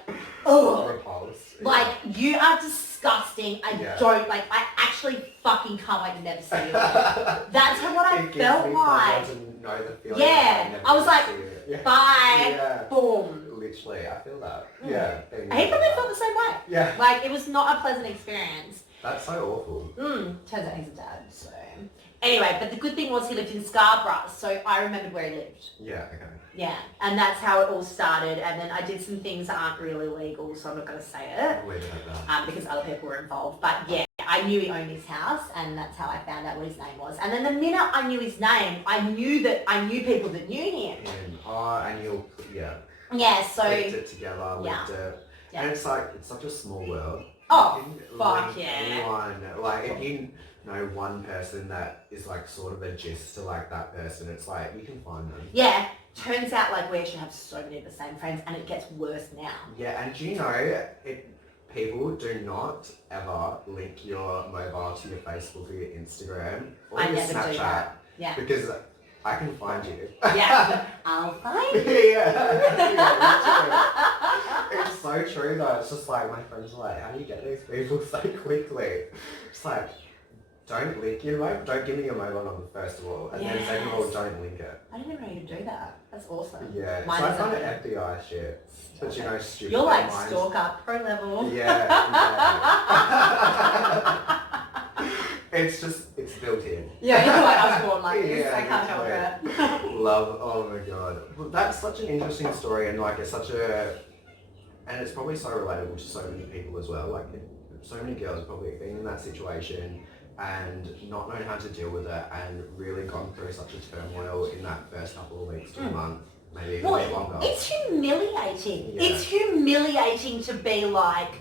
oh, Repulsed. like, you are disgusting. I Yeah. don't, like, I actually fucking can't wait to never see you again. That's what I It gives felt me like. pleasure to know the feeling. Yeah, that I was never like, see it. Yeah. Bye. Yeah. Boom. Literally, I feel that. Mm. Yeah. He probably felt the same way. Yeah. Like, it was not a pleasant experience. That's so awful. Turns out he's a dad, so. Anyway, but the good thing was he lived in Scarborough, so I remembered where he lived. Yeah, okay. Yeah, and that's how it all started. And then I did some things that aren't really legal, so I'm not going to say it I'll leave it at that. because other people were involved. But yeah, I knew he owned his house, and that's how I found out what his name was. And then the minute I knew his name, I knew people that knew him. And you'll, yeah. Yeah, so. Linked it together, Yeah. linked it. Yeah. And it's like, it's such a small world. Oh, You can fuck link yeah. Anyone, like, if you know one person that is like sort of a gist to like that person, it's like, you can find them. Yeah, turns out like we actually have so many of the same friends, and it gets worse now. Yeah, and do you know, people do not ever link your mobile to your Facebook or your Instagram or I your never Snapchat. do that. Yeah. Because I can find you. Yeah, I'll find you. Yeah, it's so true though. It's just like my friends are like, how do you get these people so quickly? It's like, don't link your mobile. Don't give me your mobile number first of all, and then second of all, don't link it. I didn't even know you could do that. That's awesome. Yeah, it's Mine like isn't. kind of FBI shit, but you know, stupid. You're like minds. stalker, pro level. Yeah. It's built in. Yeah, you're like, I was born like this. Yeah, I can't help it. Love, oh my god. Well, that's such an interesting story, and like it's and it's probably so relatable to so many people as well. Like so many girls have probably been in that situation and not known how to deal with it, and really gone through such a turmoil in that first couple of weeks to a month, maybe even a bit longer. It's humiliating. Yeah. It's humiliating to be like,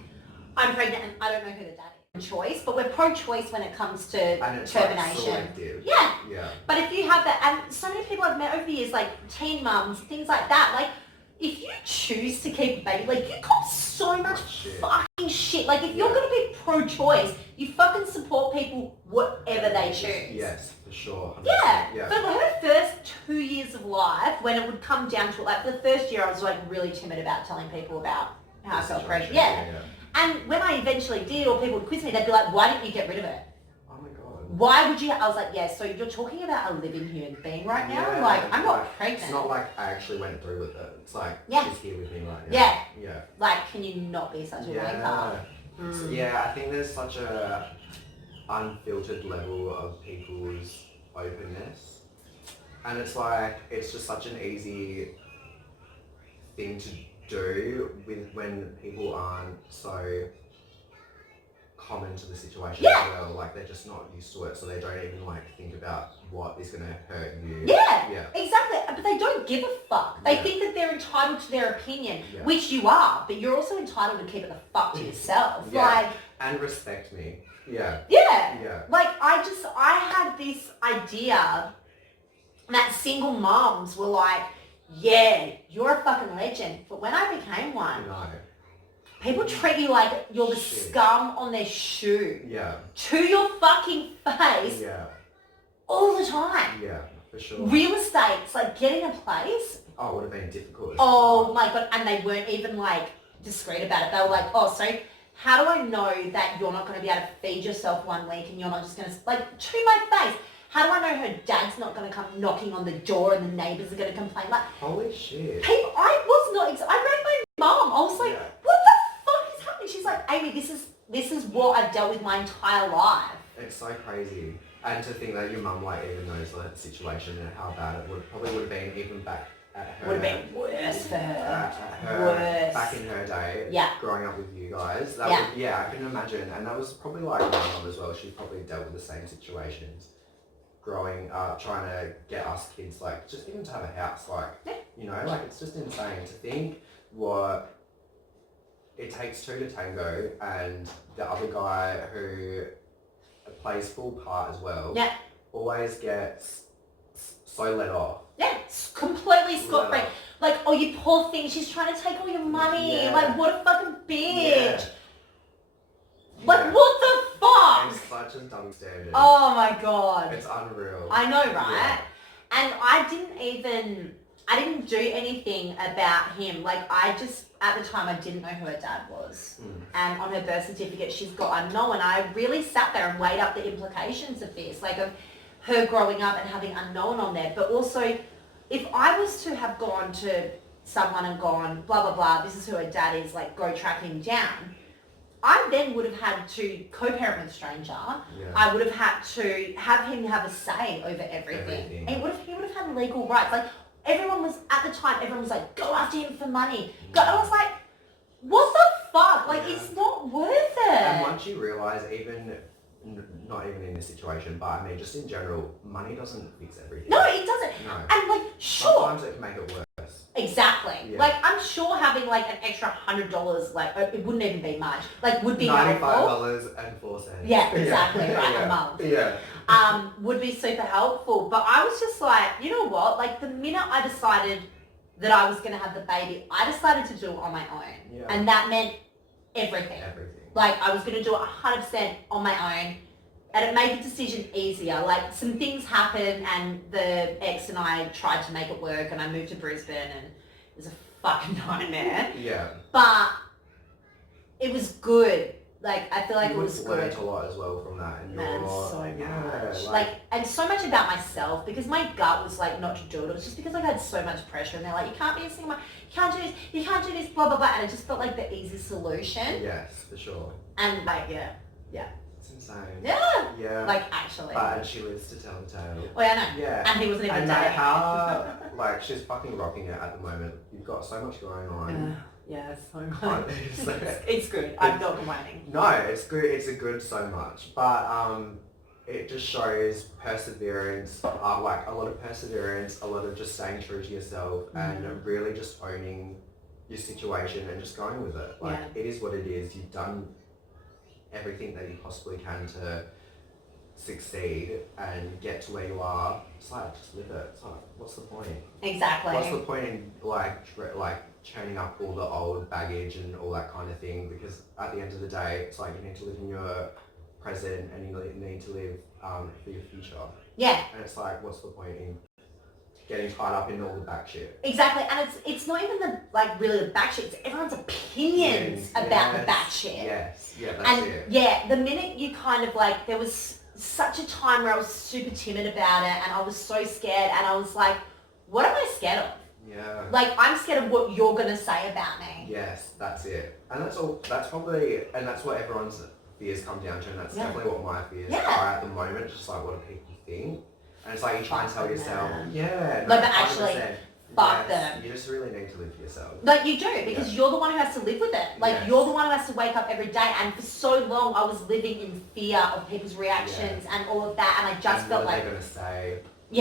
I'm pregnant and I don't know who the dad is. Choice, but we're pro-choice when it comes to And it's termination. like selective. Yeah. Yeah. But if you have that, and so many people I've met over the years, like teen mums, things like that, like if you choose to keep a baby, like you cop so much Shit. fucking shit. Like if you're Yeah. going to be pro-choice, you fucking support people whatever they choose. Yes, for sure. 100%. Yeah. For her first 2 years of life, when it would come down to it, like the first year I was like really timid about telling people about how I felt pregnant. Yeah. And when I eventually did, or people would quiz me, they'd be like, why didn't you get rid of it? Oh my god. Why would you? I was like, yeah, so you're talking about a living human being right now? Yeah, Like, I'm not like, pregnant. It's not like I actually went through with it. It's like, Yeah. she's here with me right now. Yeah. Yeah. Like, can you not be such a wanker? So, yeah, I think there's such a unfiltered level of people's openness. And it's like, it's just such an easy thing to do when people aren't so common to the situation Yeah. as well. Like they're just not used to it, so they don't even like think about what is gonna hurt you. Yeah, Yeah. exactly. But they don't give a fuck. They Yeah. think that they're entitled to their opinion, Yeah. which you are, but you're also entitled to keep it the fuck to yourself. Yeah. Like, And respect me. Yeah. yeah. Yeah. Like, I had this idea that single moms were like, yeah, you're a fucking legend. But when I became one, No. people treat you like you're the Shit. scum on their shoe. Yeah. To your fucking face Yeah. all the time. Yeah, for sure. Real estate's like getting a place. Oh, it would have been difficult. Oh my God. And they weren't even like discreet about it. They were like, oh, so how do I know that you're not going to be able to feed yourself 1 week and you're not just going to, like, to my face? How do I know her dad's not going to come knocking on the door and the neighbours are going to complain? Like, holy shit. people, I was not, I rang my mum. I was like, Yeah. what the fuck is happening? She's like, Amy, this is what I've dealt with my entire life. It's so crazy. And to think that your mum like even knows the situation and how bad it probably would have been even back at her. Would have been worse for her. Worse. Back in her day, Yeah. growing up with you guys. That Yeah. would, yeah, I can imagine. And that was probably like my mum as well. She probably dealt with the same situations. Growing up, trying to get us kids, like, just even to have a house, like, Yeah. you know, like, it's just insane to think what it takes two to tango, and the other guy who plays full part as well, Yeah. always gets so let off. Yeah, it's completely scot-free. Let off. Like, oh, you poor thing, she's trying to take all your money. Yeah. Like, what a fucking bitch. Yeah. Like, Yeah. what the fuck? It's such a dumb standard. Oh my God. It's unreal. I know, right? Yeah. And I didn't do anything about him. Like, I just, at the time, I didn't know who her dad was. And on her birth certificate, she's got unknown. And I really sat there and weighed up the implications of this, like of her growing up and having unknown on there. But also, if I was to have gone to someone and gone, blah, blah, blah, this is who her dad is, like, go track him down, I then would have had to co-parent with a stranger. Yeah. I would have had to have him have a say over everything. And he would have had legal rights. Like, everyone was, at the time, everyone was like, go after him for money. Go. I was like, what the fuck? Like, Yeah. it's not worth it. And once you realise, even, not even in this situation, but I mean, just in general, money doesn't fix everything. No, it doesn't. No. And like, sure. Sometimes it can make it worse. Exactly. Yeah. Like, I'm sure having like an extra $100, like, it wouldn't even be much. Like, would be helpful. $95.04. Yeah, exactly, right, Yeah. a month. Yeah. Would be super helpful. But I was just like, you know what? Like, the minute I decided that I was going to have the baby, I decided to do it on my own. Yeah. And that meant everything. Everything. Like, I was going to do it 100% on my own. And it made the decision easier. Like, some things happened and the ex and I tried to make it work and I moved to Brisbane and it was a fucking nightmare. Yeah. But it was good. Like, I feel like You it was would have good. learned a lot as well from that. And Man, you're, so much. yeah, Like, and so much about myself, because my gut was like not to do it. It was just because I had so much pressure and they're like, you can't be a single mom, you can't do this, you can't do this, blah, blah, blah. And it just felt like the easy solution. yes, for sure. And like, yeah. It's insane. Yeah. Yeah. Like, actually. But she lives to tell the tale. Oh, yeah, I know. Yeah. And he wasn't even And dating. how, like, she's fucking rocking it at the moment. You've got so much going on. Yeah, so much. It's- It's good. I'm not complaining. No, it's good. It's a good so much, but it just shows perseverance. Like a lot of perseverance, a lot of just staying true to yourself, and really just owning your situation and just going with it. Like it is what it is. You've done everything that you possibly can to succeed and get to where you are. It's like just live it. It's like, what's the point? Exactly. What's the point in like churning up all the old baggage and all that kind of thing? Because at the end of the day, it's like you need to live in your present and you need to live for your future. Yeah. And it's like, what's the point in getting tied up in all the back shit? Exactly, and it's not even the like really the back shit. It's everyone's opinions about the back shit. Yes. Yeah. That's And it. yeah, the minute you kind of like, there was such a time where I was super timid about it and I was so scared and I was like, what am I scared of? Yeah. Like, I'm scared of what you're going to say about me. Yes, that's it. And that's all, that's probably, and that's what everyone's fears come down to, and that's definitely what my fears are at the moment. It's just like, what do people think? And it's like, you try and tell yourself, Like, but actually, 100%. fuck them. You just really need to live for yourself. Like, you do, because you're the one who has to live with it. Like, you're the one who has to wake up every day. And for so long, I was living in fear of people's reactions and all of that. And I just felt like, what are they going to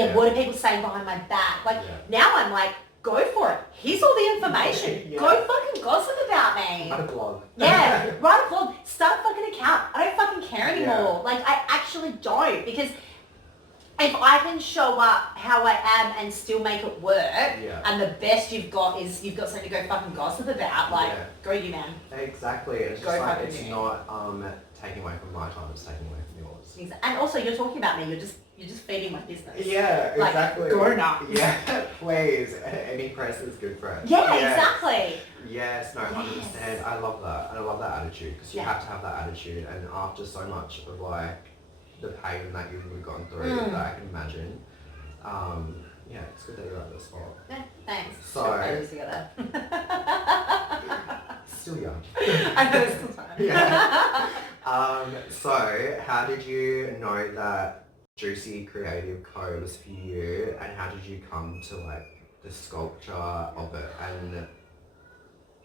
say? what are people saying behind my back? Like, now I'm like, go for it. Here's all the information. Go fucking gossip about me. Write a blog. Yeah, write a blog. Start a fucking account. I don't fucking care anymore. Like, I actually don't, because if I can show up how I am and still make it work, Yeah. and the best you've got is you've got something to go fucking gossip about, like, Yeah. go you, man. Exactly. It's Go just like, fucking it's you. not taking away from my time, it's taking away from yours. And also, you're talking about me. You're just feeding my business. Yeah, Like, exactly. grown up. Yeah, please. Any press is good press. Yeah, Yes. Exactly. Yes, no, 100%. Yes. I love that. I love that attitude because you Yeah. have to have that attitude. And after so much of like the pain that you would have gone through, that I can imagine, yeah, it's good that you're at this spot. Yeah, thanks. So- Put babies together. Still young. I know it's still time. Yeah. So how did you know that Juicy Creative Co was for you, and how did you come to like the sculpture of it and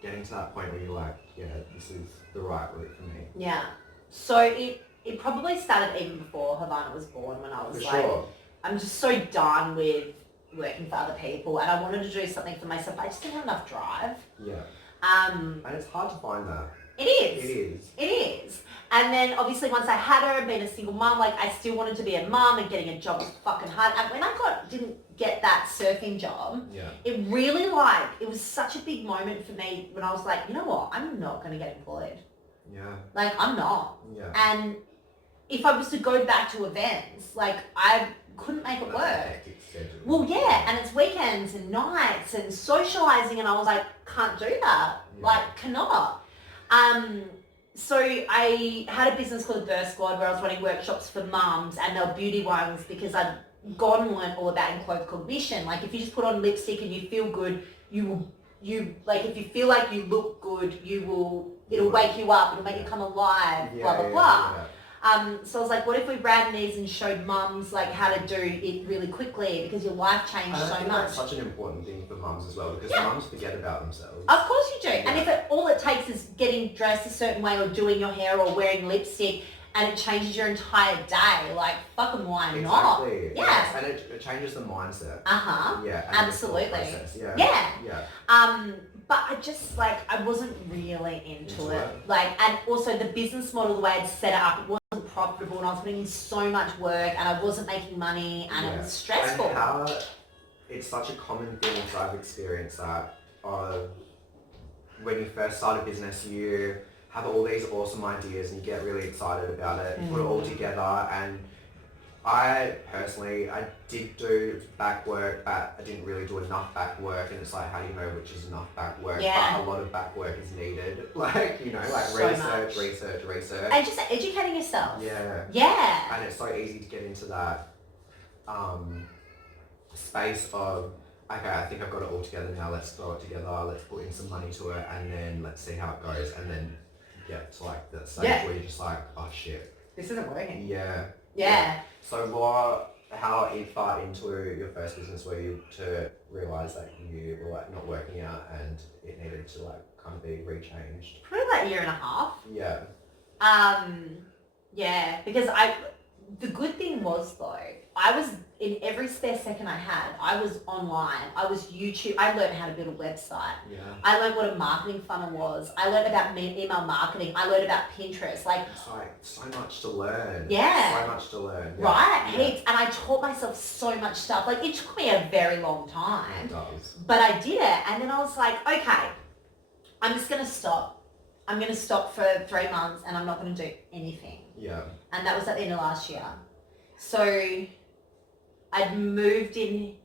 getting to that point where you're like, yeah, this is the right route for me? Yeah. So it probably started even before Havana was born, when I was For like, sure. I'm just so done with working for other people, and I wanted to do something for myself. I just didn't have enough drive. Yeah. Um, And it's hard to find that. it is. It is. It is. And then obviously once I had her and been a single mum, like I still wanted to be a mum, and getting a job was fucking hard. And when I didn't get that surfing job, Yeah. it really it was such a big moment for me when I was like, you know what, I'm not going to get employed. Yeah. Like, I'm not. Yeah. And if I was to go back to events, like I couldn't make it That's a work. hectic schedule. Well, yeah, and it's weekends and nights and socialising, and I was like, can't do that. Yeah. Like, cannot. So I had a business called Birth Squad where I was running workshops for mums, and they were beauty ones because I'd gone and learned all about enclothed cognition. Like, if you just put on lipstick and you feel good, like, if you feel like you look good, it'll wake you up, it'll make you come alive, blah, blah, blah. Yeah. So I was like, what if we ran these and showed mums like how to do it really quickly, because your life changed And I so think much. that's such an important thing for mums as well, because Yeah. mums forget about themselves. Of course you do. Yeah. And if all it takes is getting dressed a certain way or doing your hair or wearing lipstick, and it changes your entire day, like fucking why not? Exactly. Yeah. Yes. And it changes the mindset. Uh-huh. Yeah. And Absolutely. the thought process. Yeah. Yeah. Yeah. But I just I wasn't really into Into it. it. Like, and also the business model, the way I'd set it up, it wasn't profitable, and I was putting in so much work, and I wasn't making money, and it Yeah. was stressful. And how it's such a common thing, so I've experienced that, when you first start a business, you have all these awesome ideas and you get really excited about it, you put it all together, and I personally, I did do back work, but I didn't really do enough back work, and it's like, how do you know which is enough back work? Yeah. But a lot of back work is needed, like, you know, like So research. And just educating yourself. Yeah. Yeah. And it's so easy to get into that space of, okay, I think I've got it all together now, let's throw it together, let's put in some money to it, and then let's see how it goes, and then get to like that stage where you're just like, oh shit. This isn't working. Yeah. Yeah. So how far into your first business were you to realise that you were like not working out and it needed to like kind of be rechanged? Probably like a year and a half. Yeah. Yeah, because the good thing was though, I was in every spare second I had, I was online, I was YouTube, I learned how to build a website. Yeah. I learned what a marketing funnel was. I learned about email marketing. I learned about Pinterest. Like, It's like so much to learn. Yeah. So much to learn. Yeah. right? Yeah. Heaps. And I taught myself so much stuff. Like, it took me a very long time. It does. But I did it, and then I was like, okay, I'm just going to stop. I'm going to stop for 3 months, and I'm not going to do anything. Yeah. And that was at the end of last year. So I'd moved in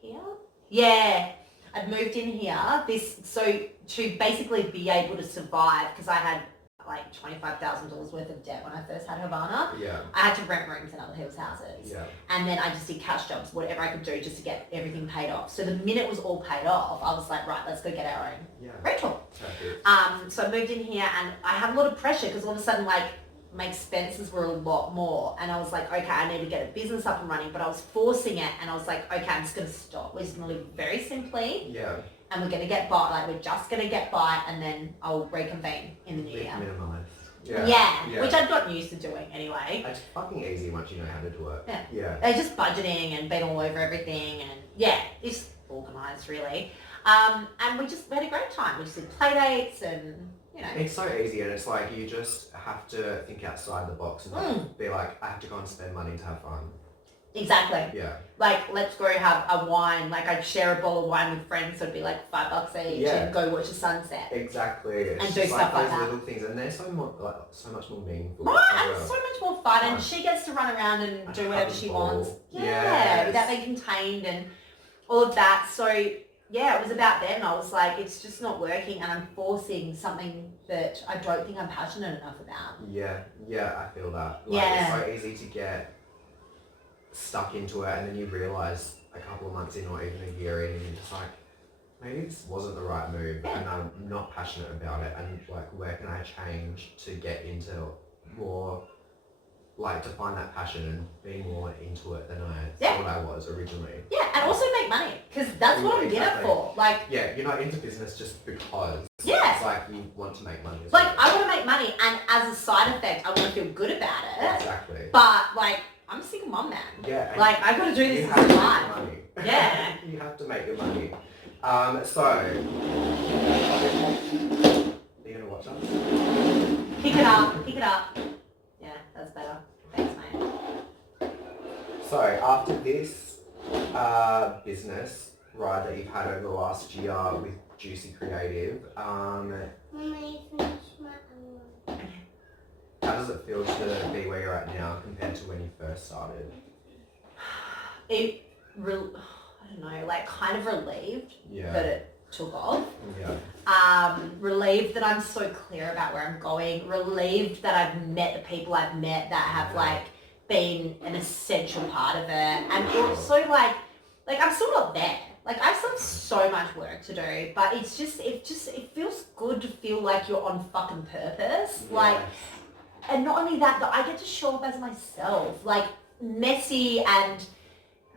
here. Yeah, I'd moved in here. To basically be able to survive, because I had like $25,000 worth of debt when I first had Havana. Yeah. I had to rent rooms in other people's houses. Yeah. And then I just did cash jobs, whatever I could do just to get everything paid off. So the minute it was all paid off, I was like, right, let's go get our own Yeah. rental. Perfect. So I moved in here, and I had a lot of pressure because all of a sudden, like, my expenses were a lot more, and I was like, okay, I need to get a business up and running, but I was forcing it, and I was like, okay, I'm just going to stop. We're just going to live very simply, Yeah. and we're going to get by, like, we're just going to get by, and then I'll reconvene in the new Bit year. minimalist. Yeah, which I'd gotten used to doing anyway. It's fucking easy once you know how to do it. Yeah. Yeah. They're just budgeting and being all over everything, and yeah, it's organised really. And we had a great time. We just did play dates and, you know. It's so easy, and it's like you just have to think outside the box and be like, I have to go and spend money to have fun. Exactly. Yeah. Like, let's go have a wine. Like, I'd share a bowl of wine with friends, so it'd be like $5 each, Yeah. and go watch the sunset. Exactly. It's And just do stuff like those that. little things, and they're so much more meaningful. Right, as and well. it's so much more fun, and she gets to run around and And do have whatever a she ball. wants. Yeah, Yes. without being contained and all of that. So, yeah, it was about then. I was like, it's just not working, and I'm forcing something that I don't think I'm passionate enough about. Yeah, I feel that. Yeah. It's so easy to get stuck into it, and then you realise a couple of months in or even a year in, and you're just like, maybe this wasn't the right move, and I'm not passionate about it, and like, where can I change to get into more, like, to find that passion and be more into it than I thought I was originally. Yeah, and also make money, because that's what I'm in it for. Like, yeah, you're not into business just because. Yeah. It's like you want to make money as like well. I want to make money, and as a side effect, I want to feel good about it. Exactly. But like, I'm a single mum, man. Yeah. Like, I've got to do this You in have to life. make your money. Yeah. You have to make your money. So, are you gonna watch that? Pick it up, pick it up. Yeah, that's better. Thanks, mate. So, after this business ride that you've had over the last year with Juicy Creative, When I finish my own. how does it feel to be where you're at now compared to when you first started? I don't know, like kind of relieved Yeah. that it took off. Yeah. Relieved that I'm so clear about where I'm going. Relieved that I've met the people I've met that have like been an essential part of it. And also like I'm still not there. Like I still have so much work to do, but it feels good to feel like you're on fucking purpose. Like, and not only that, I get to show up as myself, like messy and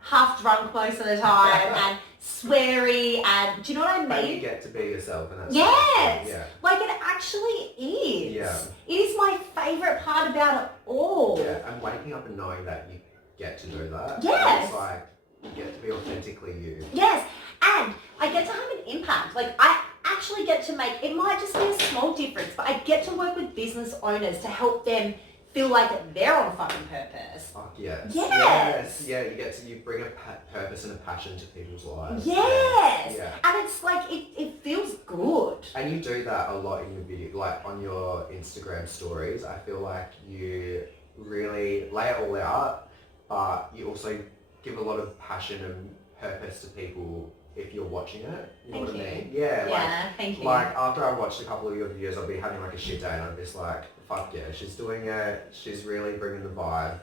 half drunk most of the time and sweary, and do you know what I But you mean? get to be yourself, and that's Yes. yeah. Like it actually is. Yeah. It is my favourite part about it all. Yeah, and waking up and knowing that you get to do that. Yes. It's like you get to be authentically you. Yes, and I get to have an impact. Like I actually get to make, it might just be a small difference, but I get to work with business owners to help them feel like they're on fucking purpose. Fuck yes. Yes. Yeah, you bring a purpose and a passion to people's lives. Yes. Yeah. And it's like, it feels good. And you do that a lot in your video, like on your Instagram stories. I feel like you really lay it all out, but you also give a lot of passion and purpose to people if you're watching it. You know what I mean? Yeah. Yeah, thank you. Like after I watched a couple of your videos, I'll be having like a shit day and I'm just like, fuck yeah, she's doing it. She's really bringing the vibe.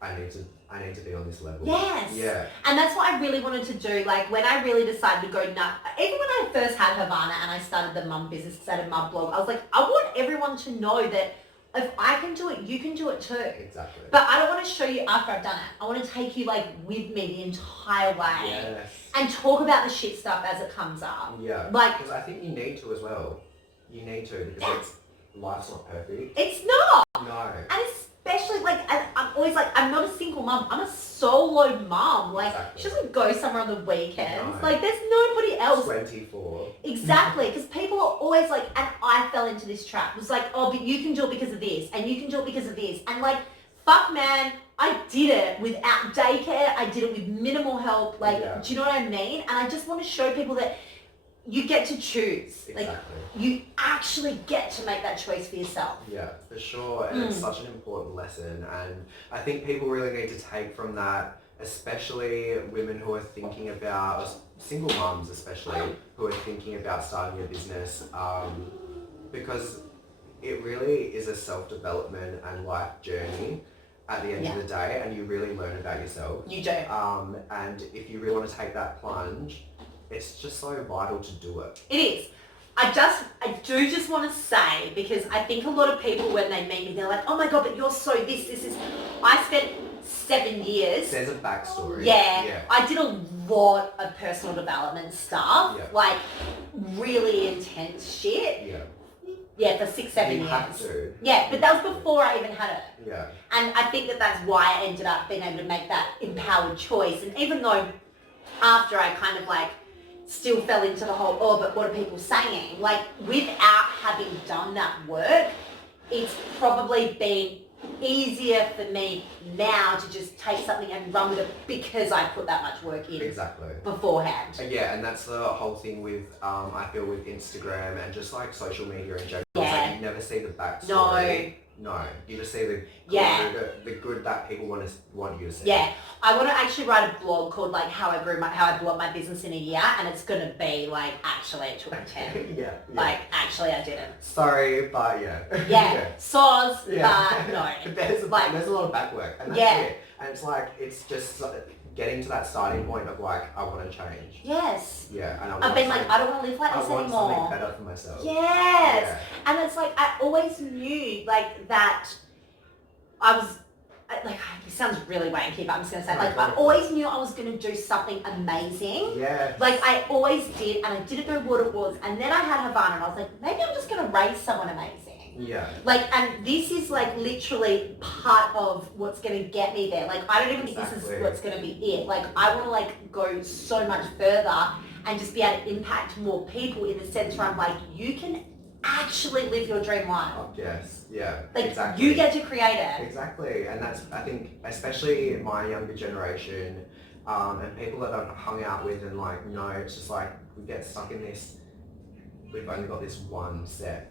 I need to be on this level. Yes. Yeah. And that's what I really wanted to do. Like when I really decided to go nuts, even when I first had Havana and I started the mum business, started mum blog, I was like, I want everyone to know that if I can do it, you can do it too. Exactly. But I don't want to show you after I've done it. I want to take you like with me the entire way. Yes. And talk about the shit stuff as it comes up. Yeah. Like, because I think you need to as well. You need to because life's not perfect. it's not. No. And especially like, and I'm always like, I'm not a single mum. I'm a solo mum. Like, Exactly. she doesn't go somewhere on the weekends. No. Like, there's nobody else. 24. Exactly, because people are always like, and I fell into this trap. It was like, oh, but you can do it because of this, and you can do it because of this. And like, fuck man, I did it without daycare. I did it with minimal help. Like, do you know what I mean? And I just want to show people that you get to choose. Exactly. Like, you actually get to make that choice for yourself. Yeah, for sure. And it's such an important lesson. And I think people really need to take from that, especially women who are thinking about, or single mums especially, who are thinking about starting a business, because it really is a self-development and life journey at the end of the day, and you really learn about yourself. You do. And if you really want to take that plunge, it's just so vital to do it. It is. I do just want to say, because I think a lot of people when they meet me, they're like, oh my God, but you're so this. I spent 7 years. There's a backstory. Yeah. I did a lot of personal development stuff, like really intense shit. Yeah. Yeah, for 6-7 years. You have to. Yeah, but that was before I even had it. Yeah. And I think that that's why I ended up being able to make that empowered choice. And even though after I kind of like still fell into the whole, oh, but what are people saying? Like without having done that work, it's probably been easier for me now to just take something and run with it because I put that much work in Exactly. beforehand. Yeah, and that's the whole thing with, I feel with Instagram and just like social media in general. Yeah. It's like you never see the backstory. No, you just see the good, the good that people want you to see. Yeah, I want to actually write a blog called like how I blew up my business in a year, and it's gonna be like actually it took me 10. Yeah. Like actually I didn't. Sorry, but yeah. Yeah, soz, Yeah. but no. there's a lot of back work, and that's it. And it's like it's just getting to that starting point of like I want to change. Yes. Yeah, and I've been like I don't want to live like this I want anymore. something better for myself. Yes. Yeah. And it's like I always knew like that I was like it sounds really wanky, but I'm just gonna say like I always knew I was gonna do something amazing. Yeah. Like I always did, and I didn't know what it was. And then I had Havana, and I was like, maybe I'm just gonna raise someone amazing. Yeah. Like, and this is like literally part of what's gonna get me there. Like I don't even think this is what's gonna be it. Like I want to like go so much further and just be able to impact more people in the sense where I'm like, you can actually live your dream life. Oh, yes. Yeah. Like exactly. you get to create it. Exactly, and that's I think especially my younger generation, and people that I've hung out with and like it's just like we get stuck in this. We've only got this one set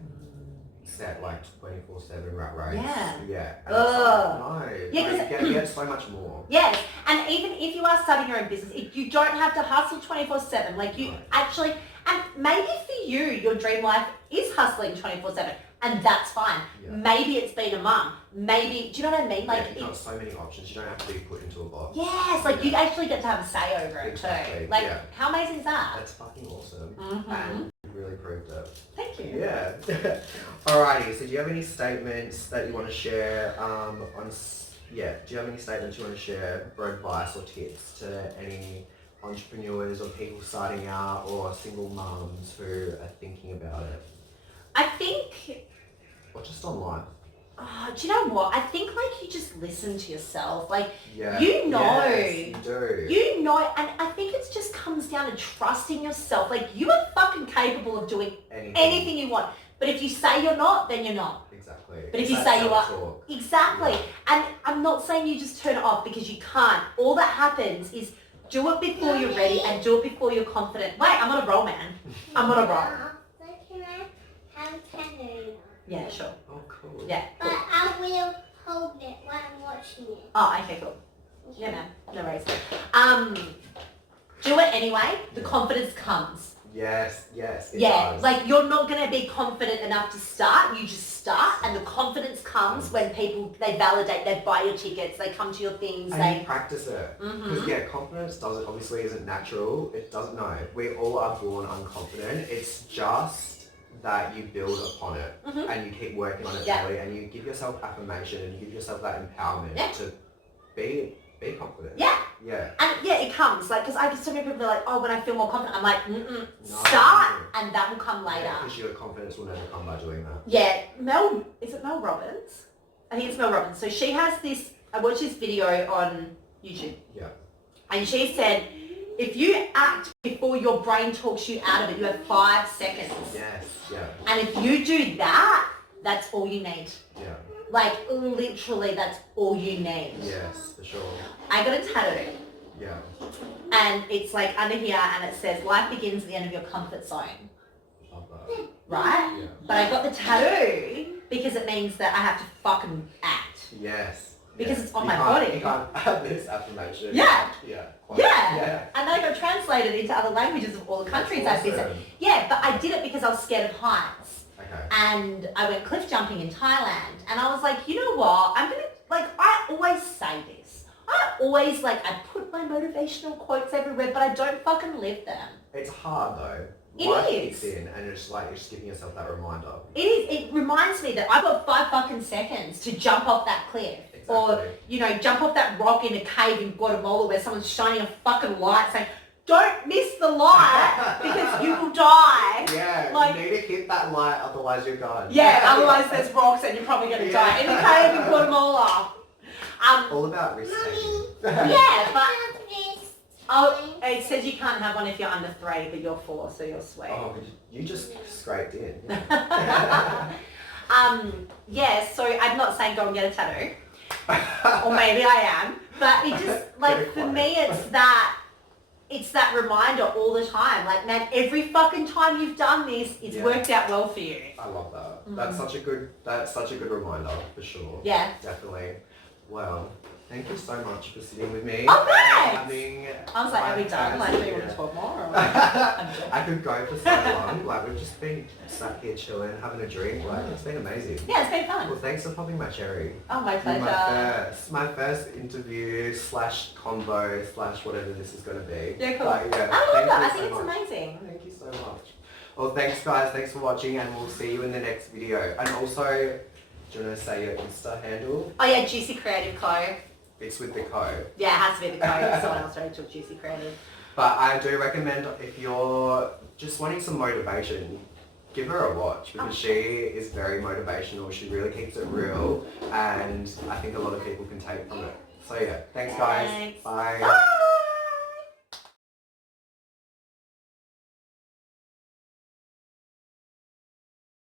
like 24/7 rat race. Yeah. Yeah. And it's like, no. Yeah, you get so much more. Yes, and even if you are starting your own business, you don't have to hustle 24/7. Like you actually, and maybe for you, your dream life is hustling 24/7, and that's fine. Yeah. Maybe it's being a mum. Maybe, do you know what I mean? Like you've got so many options. You don't have to be put into a box. yes, like you actually get to have a say over it Exactly, too. Like yeah. how amazing is that? That's fucking awesome. Mhm. And you really proved it. Thank you. Yeah. Alrighty. So, do you have any statements that you want to share? Do you have any statements you want to share, or advice or tips to any entrepreneurs or people starting out or single mums who are thinking about it, I think. or just online? Oh, do you know what? I think like you just listen to yourself. Like Yeah. you know. Yes, you do. You know, and I think it just comes down to trusting yourself. Like you are fucking capable of doing anything you want. But if you say you're not, then you're not. Exactly. But if you say you are, exactly. And I'm not saying you just turn it off because you can't. All that happens is do it before you're ready and do it before you're confident. Wait, I'm on a roll, man. I'm on a roll. So can I have canoe? Yeah, sure. Oh, cool. Yeah. But I will hold it while I'm watching it. Oh, okay, cool. Yeah, man. No worries. Do it anyway. The confidence comes. Yes, it does. Like you're not going to be confident enough to start. You just start, and the confidence comes when people they validate, they buy your tickets, they come to your things, and you practice it. Because Mhm. confidence obviously isn't natural. It doesn't know. We all are born unconfident. It's just that you build upon it and you keep working on it daily, and you give yourself affirmation and you give yourself that empowerment to be confident. Yeah. Yeah. And it comes like because I get so many people are like, oh, when I feel more confident, I'm like, No. start, and that will come later. Because your confidence will never come by doing that. Yeah, is it Mel Robbins? I think it's Mel Robbins. So she has this. I watched this video on YouTube. Yeah. And she said, if you act before your brain talks you out of it, you have 5 seconds. Yes. Yeah. And if you do that, that's all you need. Yeah. Like literally, that's all you need. Yes, for sure. I got a tattoo. Yeah. And it's like under here, and it says, life begins at the end of your comfort zone. Love that. Right? Yeah. But I got the tattoo because it means that I have to fucking act. Yes. Because yes. it's on You my can't- body. You can't have this affirmation. Yeah. Yeah. Yeah. And then I got translated into other languages of all the countries I've visited. Awesome. Yeah, but I did it because I was scared of heights. Okay. And I went cliff jumping in Thailand. And I was like, you know what? I'm going to, like, I always say this. I always, like, I put my motivational quotes everywhere, but I don't fucking live them. It's hard though. It Life is. kicks in and it's like you're just giving yourself that reminder. It is. It reminds me that I've got 5 fucking seconds to jump off that cliff. Exactly. Or, jump off that rock in a cave in Guatemala where someone's shining a fucking light saying, don't miss the light because you will die. Yeah, Like- you need to hit that light, otherwise you're gone. Yeah, otherwise there's rocks and you're probably going to die in the cave in Guatemala. All about risk taking. Yeah, but Have this. it says you can't have one if you're under 3, but you're 4, so you're sweet. Oh, you just scraped in. Yeah, so I'm not saying go and get a tattoo. Or maybe I am. But it just, like, for me, it's that reminder all the time. Like, man, every fucking time you've done this, it's worked out well for you. I love that. That's such a good reminder, for sure. Yeah. Definitely. Well, thank you so much for sitting with me. Oh, thanks! I was like, are we done? Like, do you want to talk more? Or I could go for so long. Like, we've just been sat here chilling, having a drink. Like, it's been amazing. Yeah, it's been fun. Well, thanks for popping my cherry. Oh, my pleasure. My first interview / convo / whatever this is going to be. Yeah, cool. Like, yeah, I love that. I so think it's much. amazing. Thank you so much. Well, thanks guys. Thanks for watching, and we'll see you in the next video. And also, do you want to say your Insta handle? Oh yeah, Juicy Creative Co. It's with the co. Yeah, it has to be the co. Someone else already took Juicy Creative. But I do recommend, if you're just wanting some motivation, give her a watch, because she is very motivational. She really keeps it real, and I think a lot of people can take from it. So yeah, thanks guys. Thanks. Bye. Bye.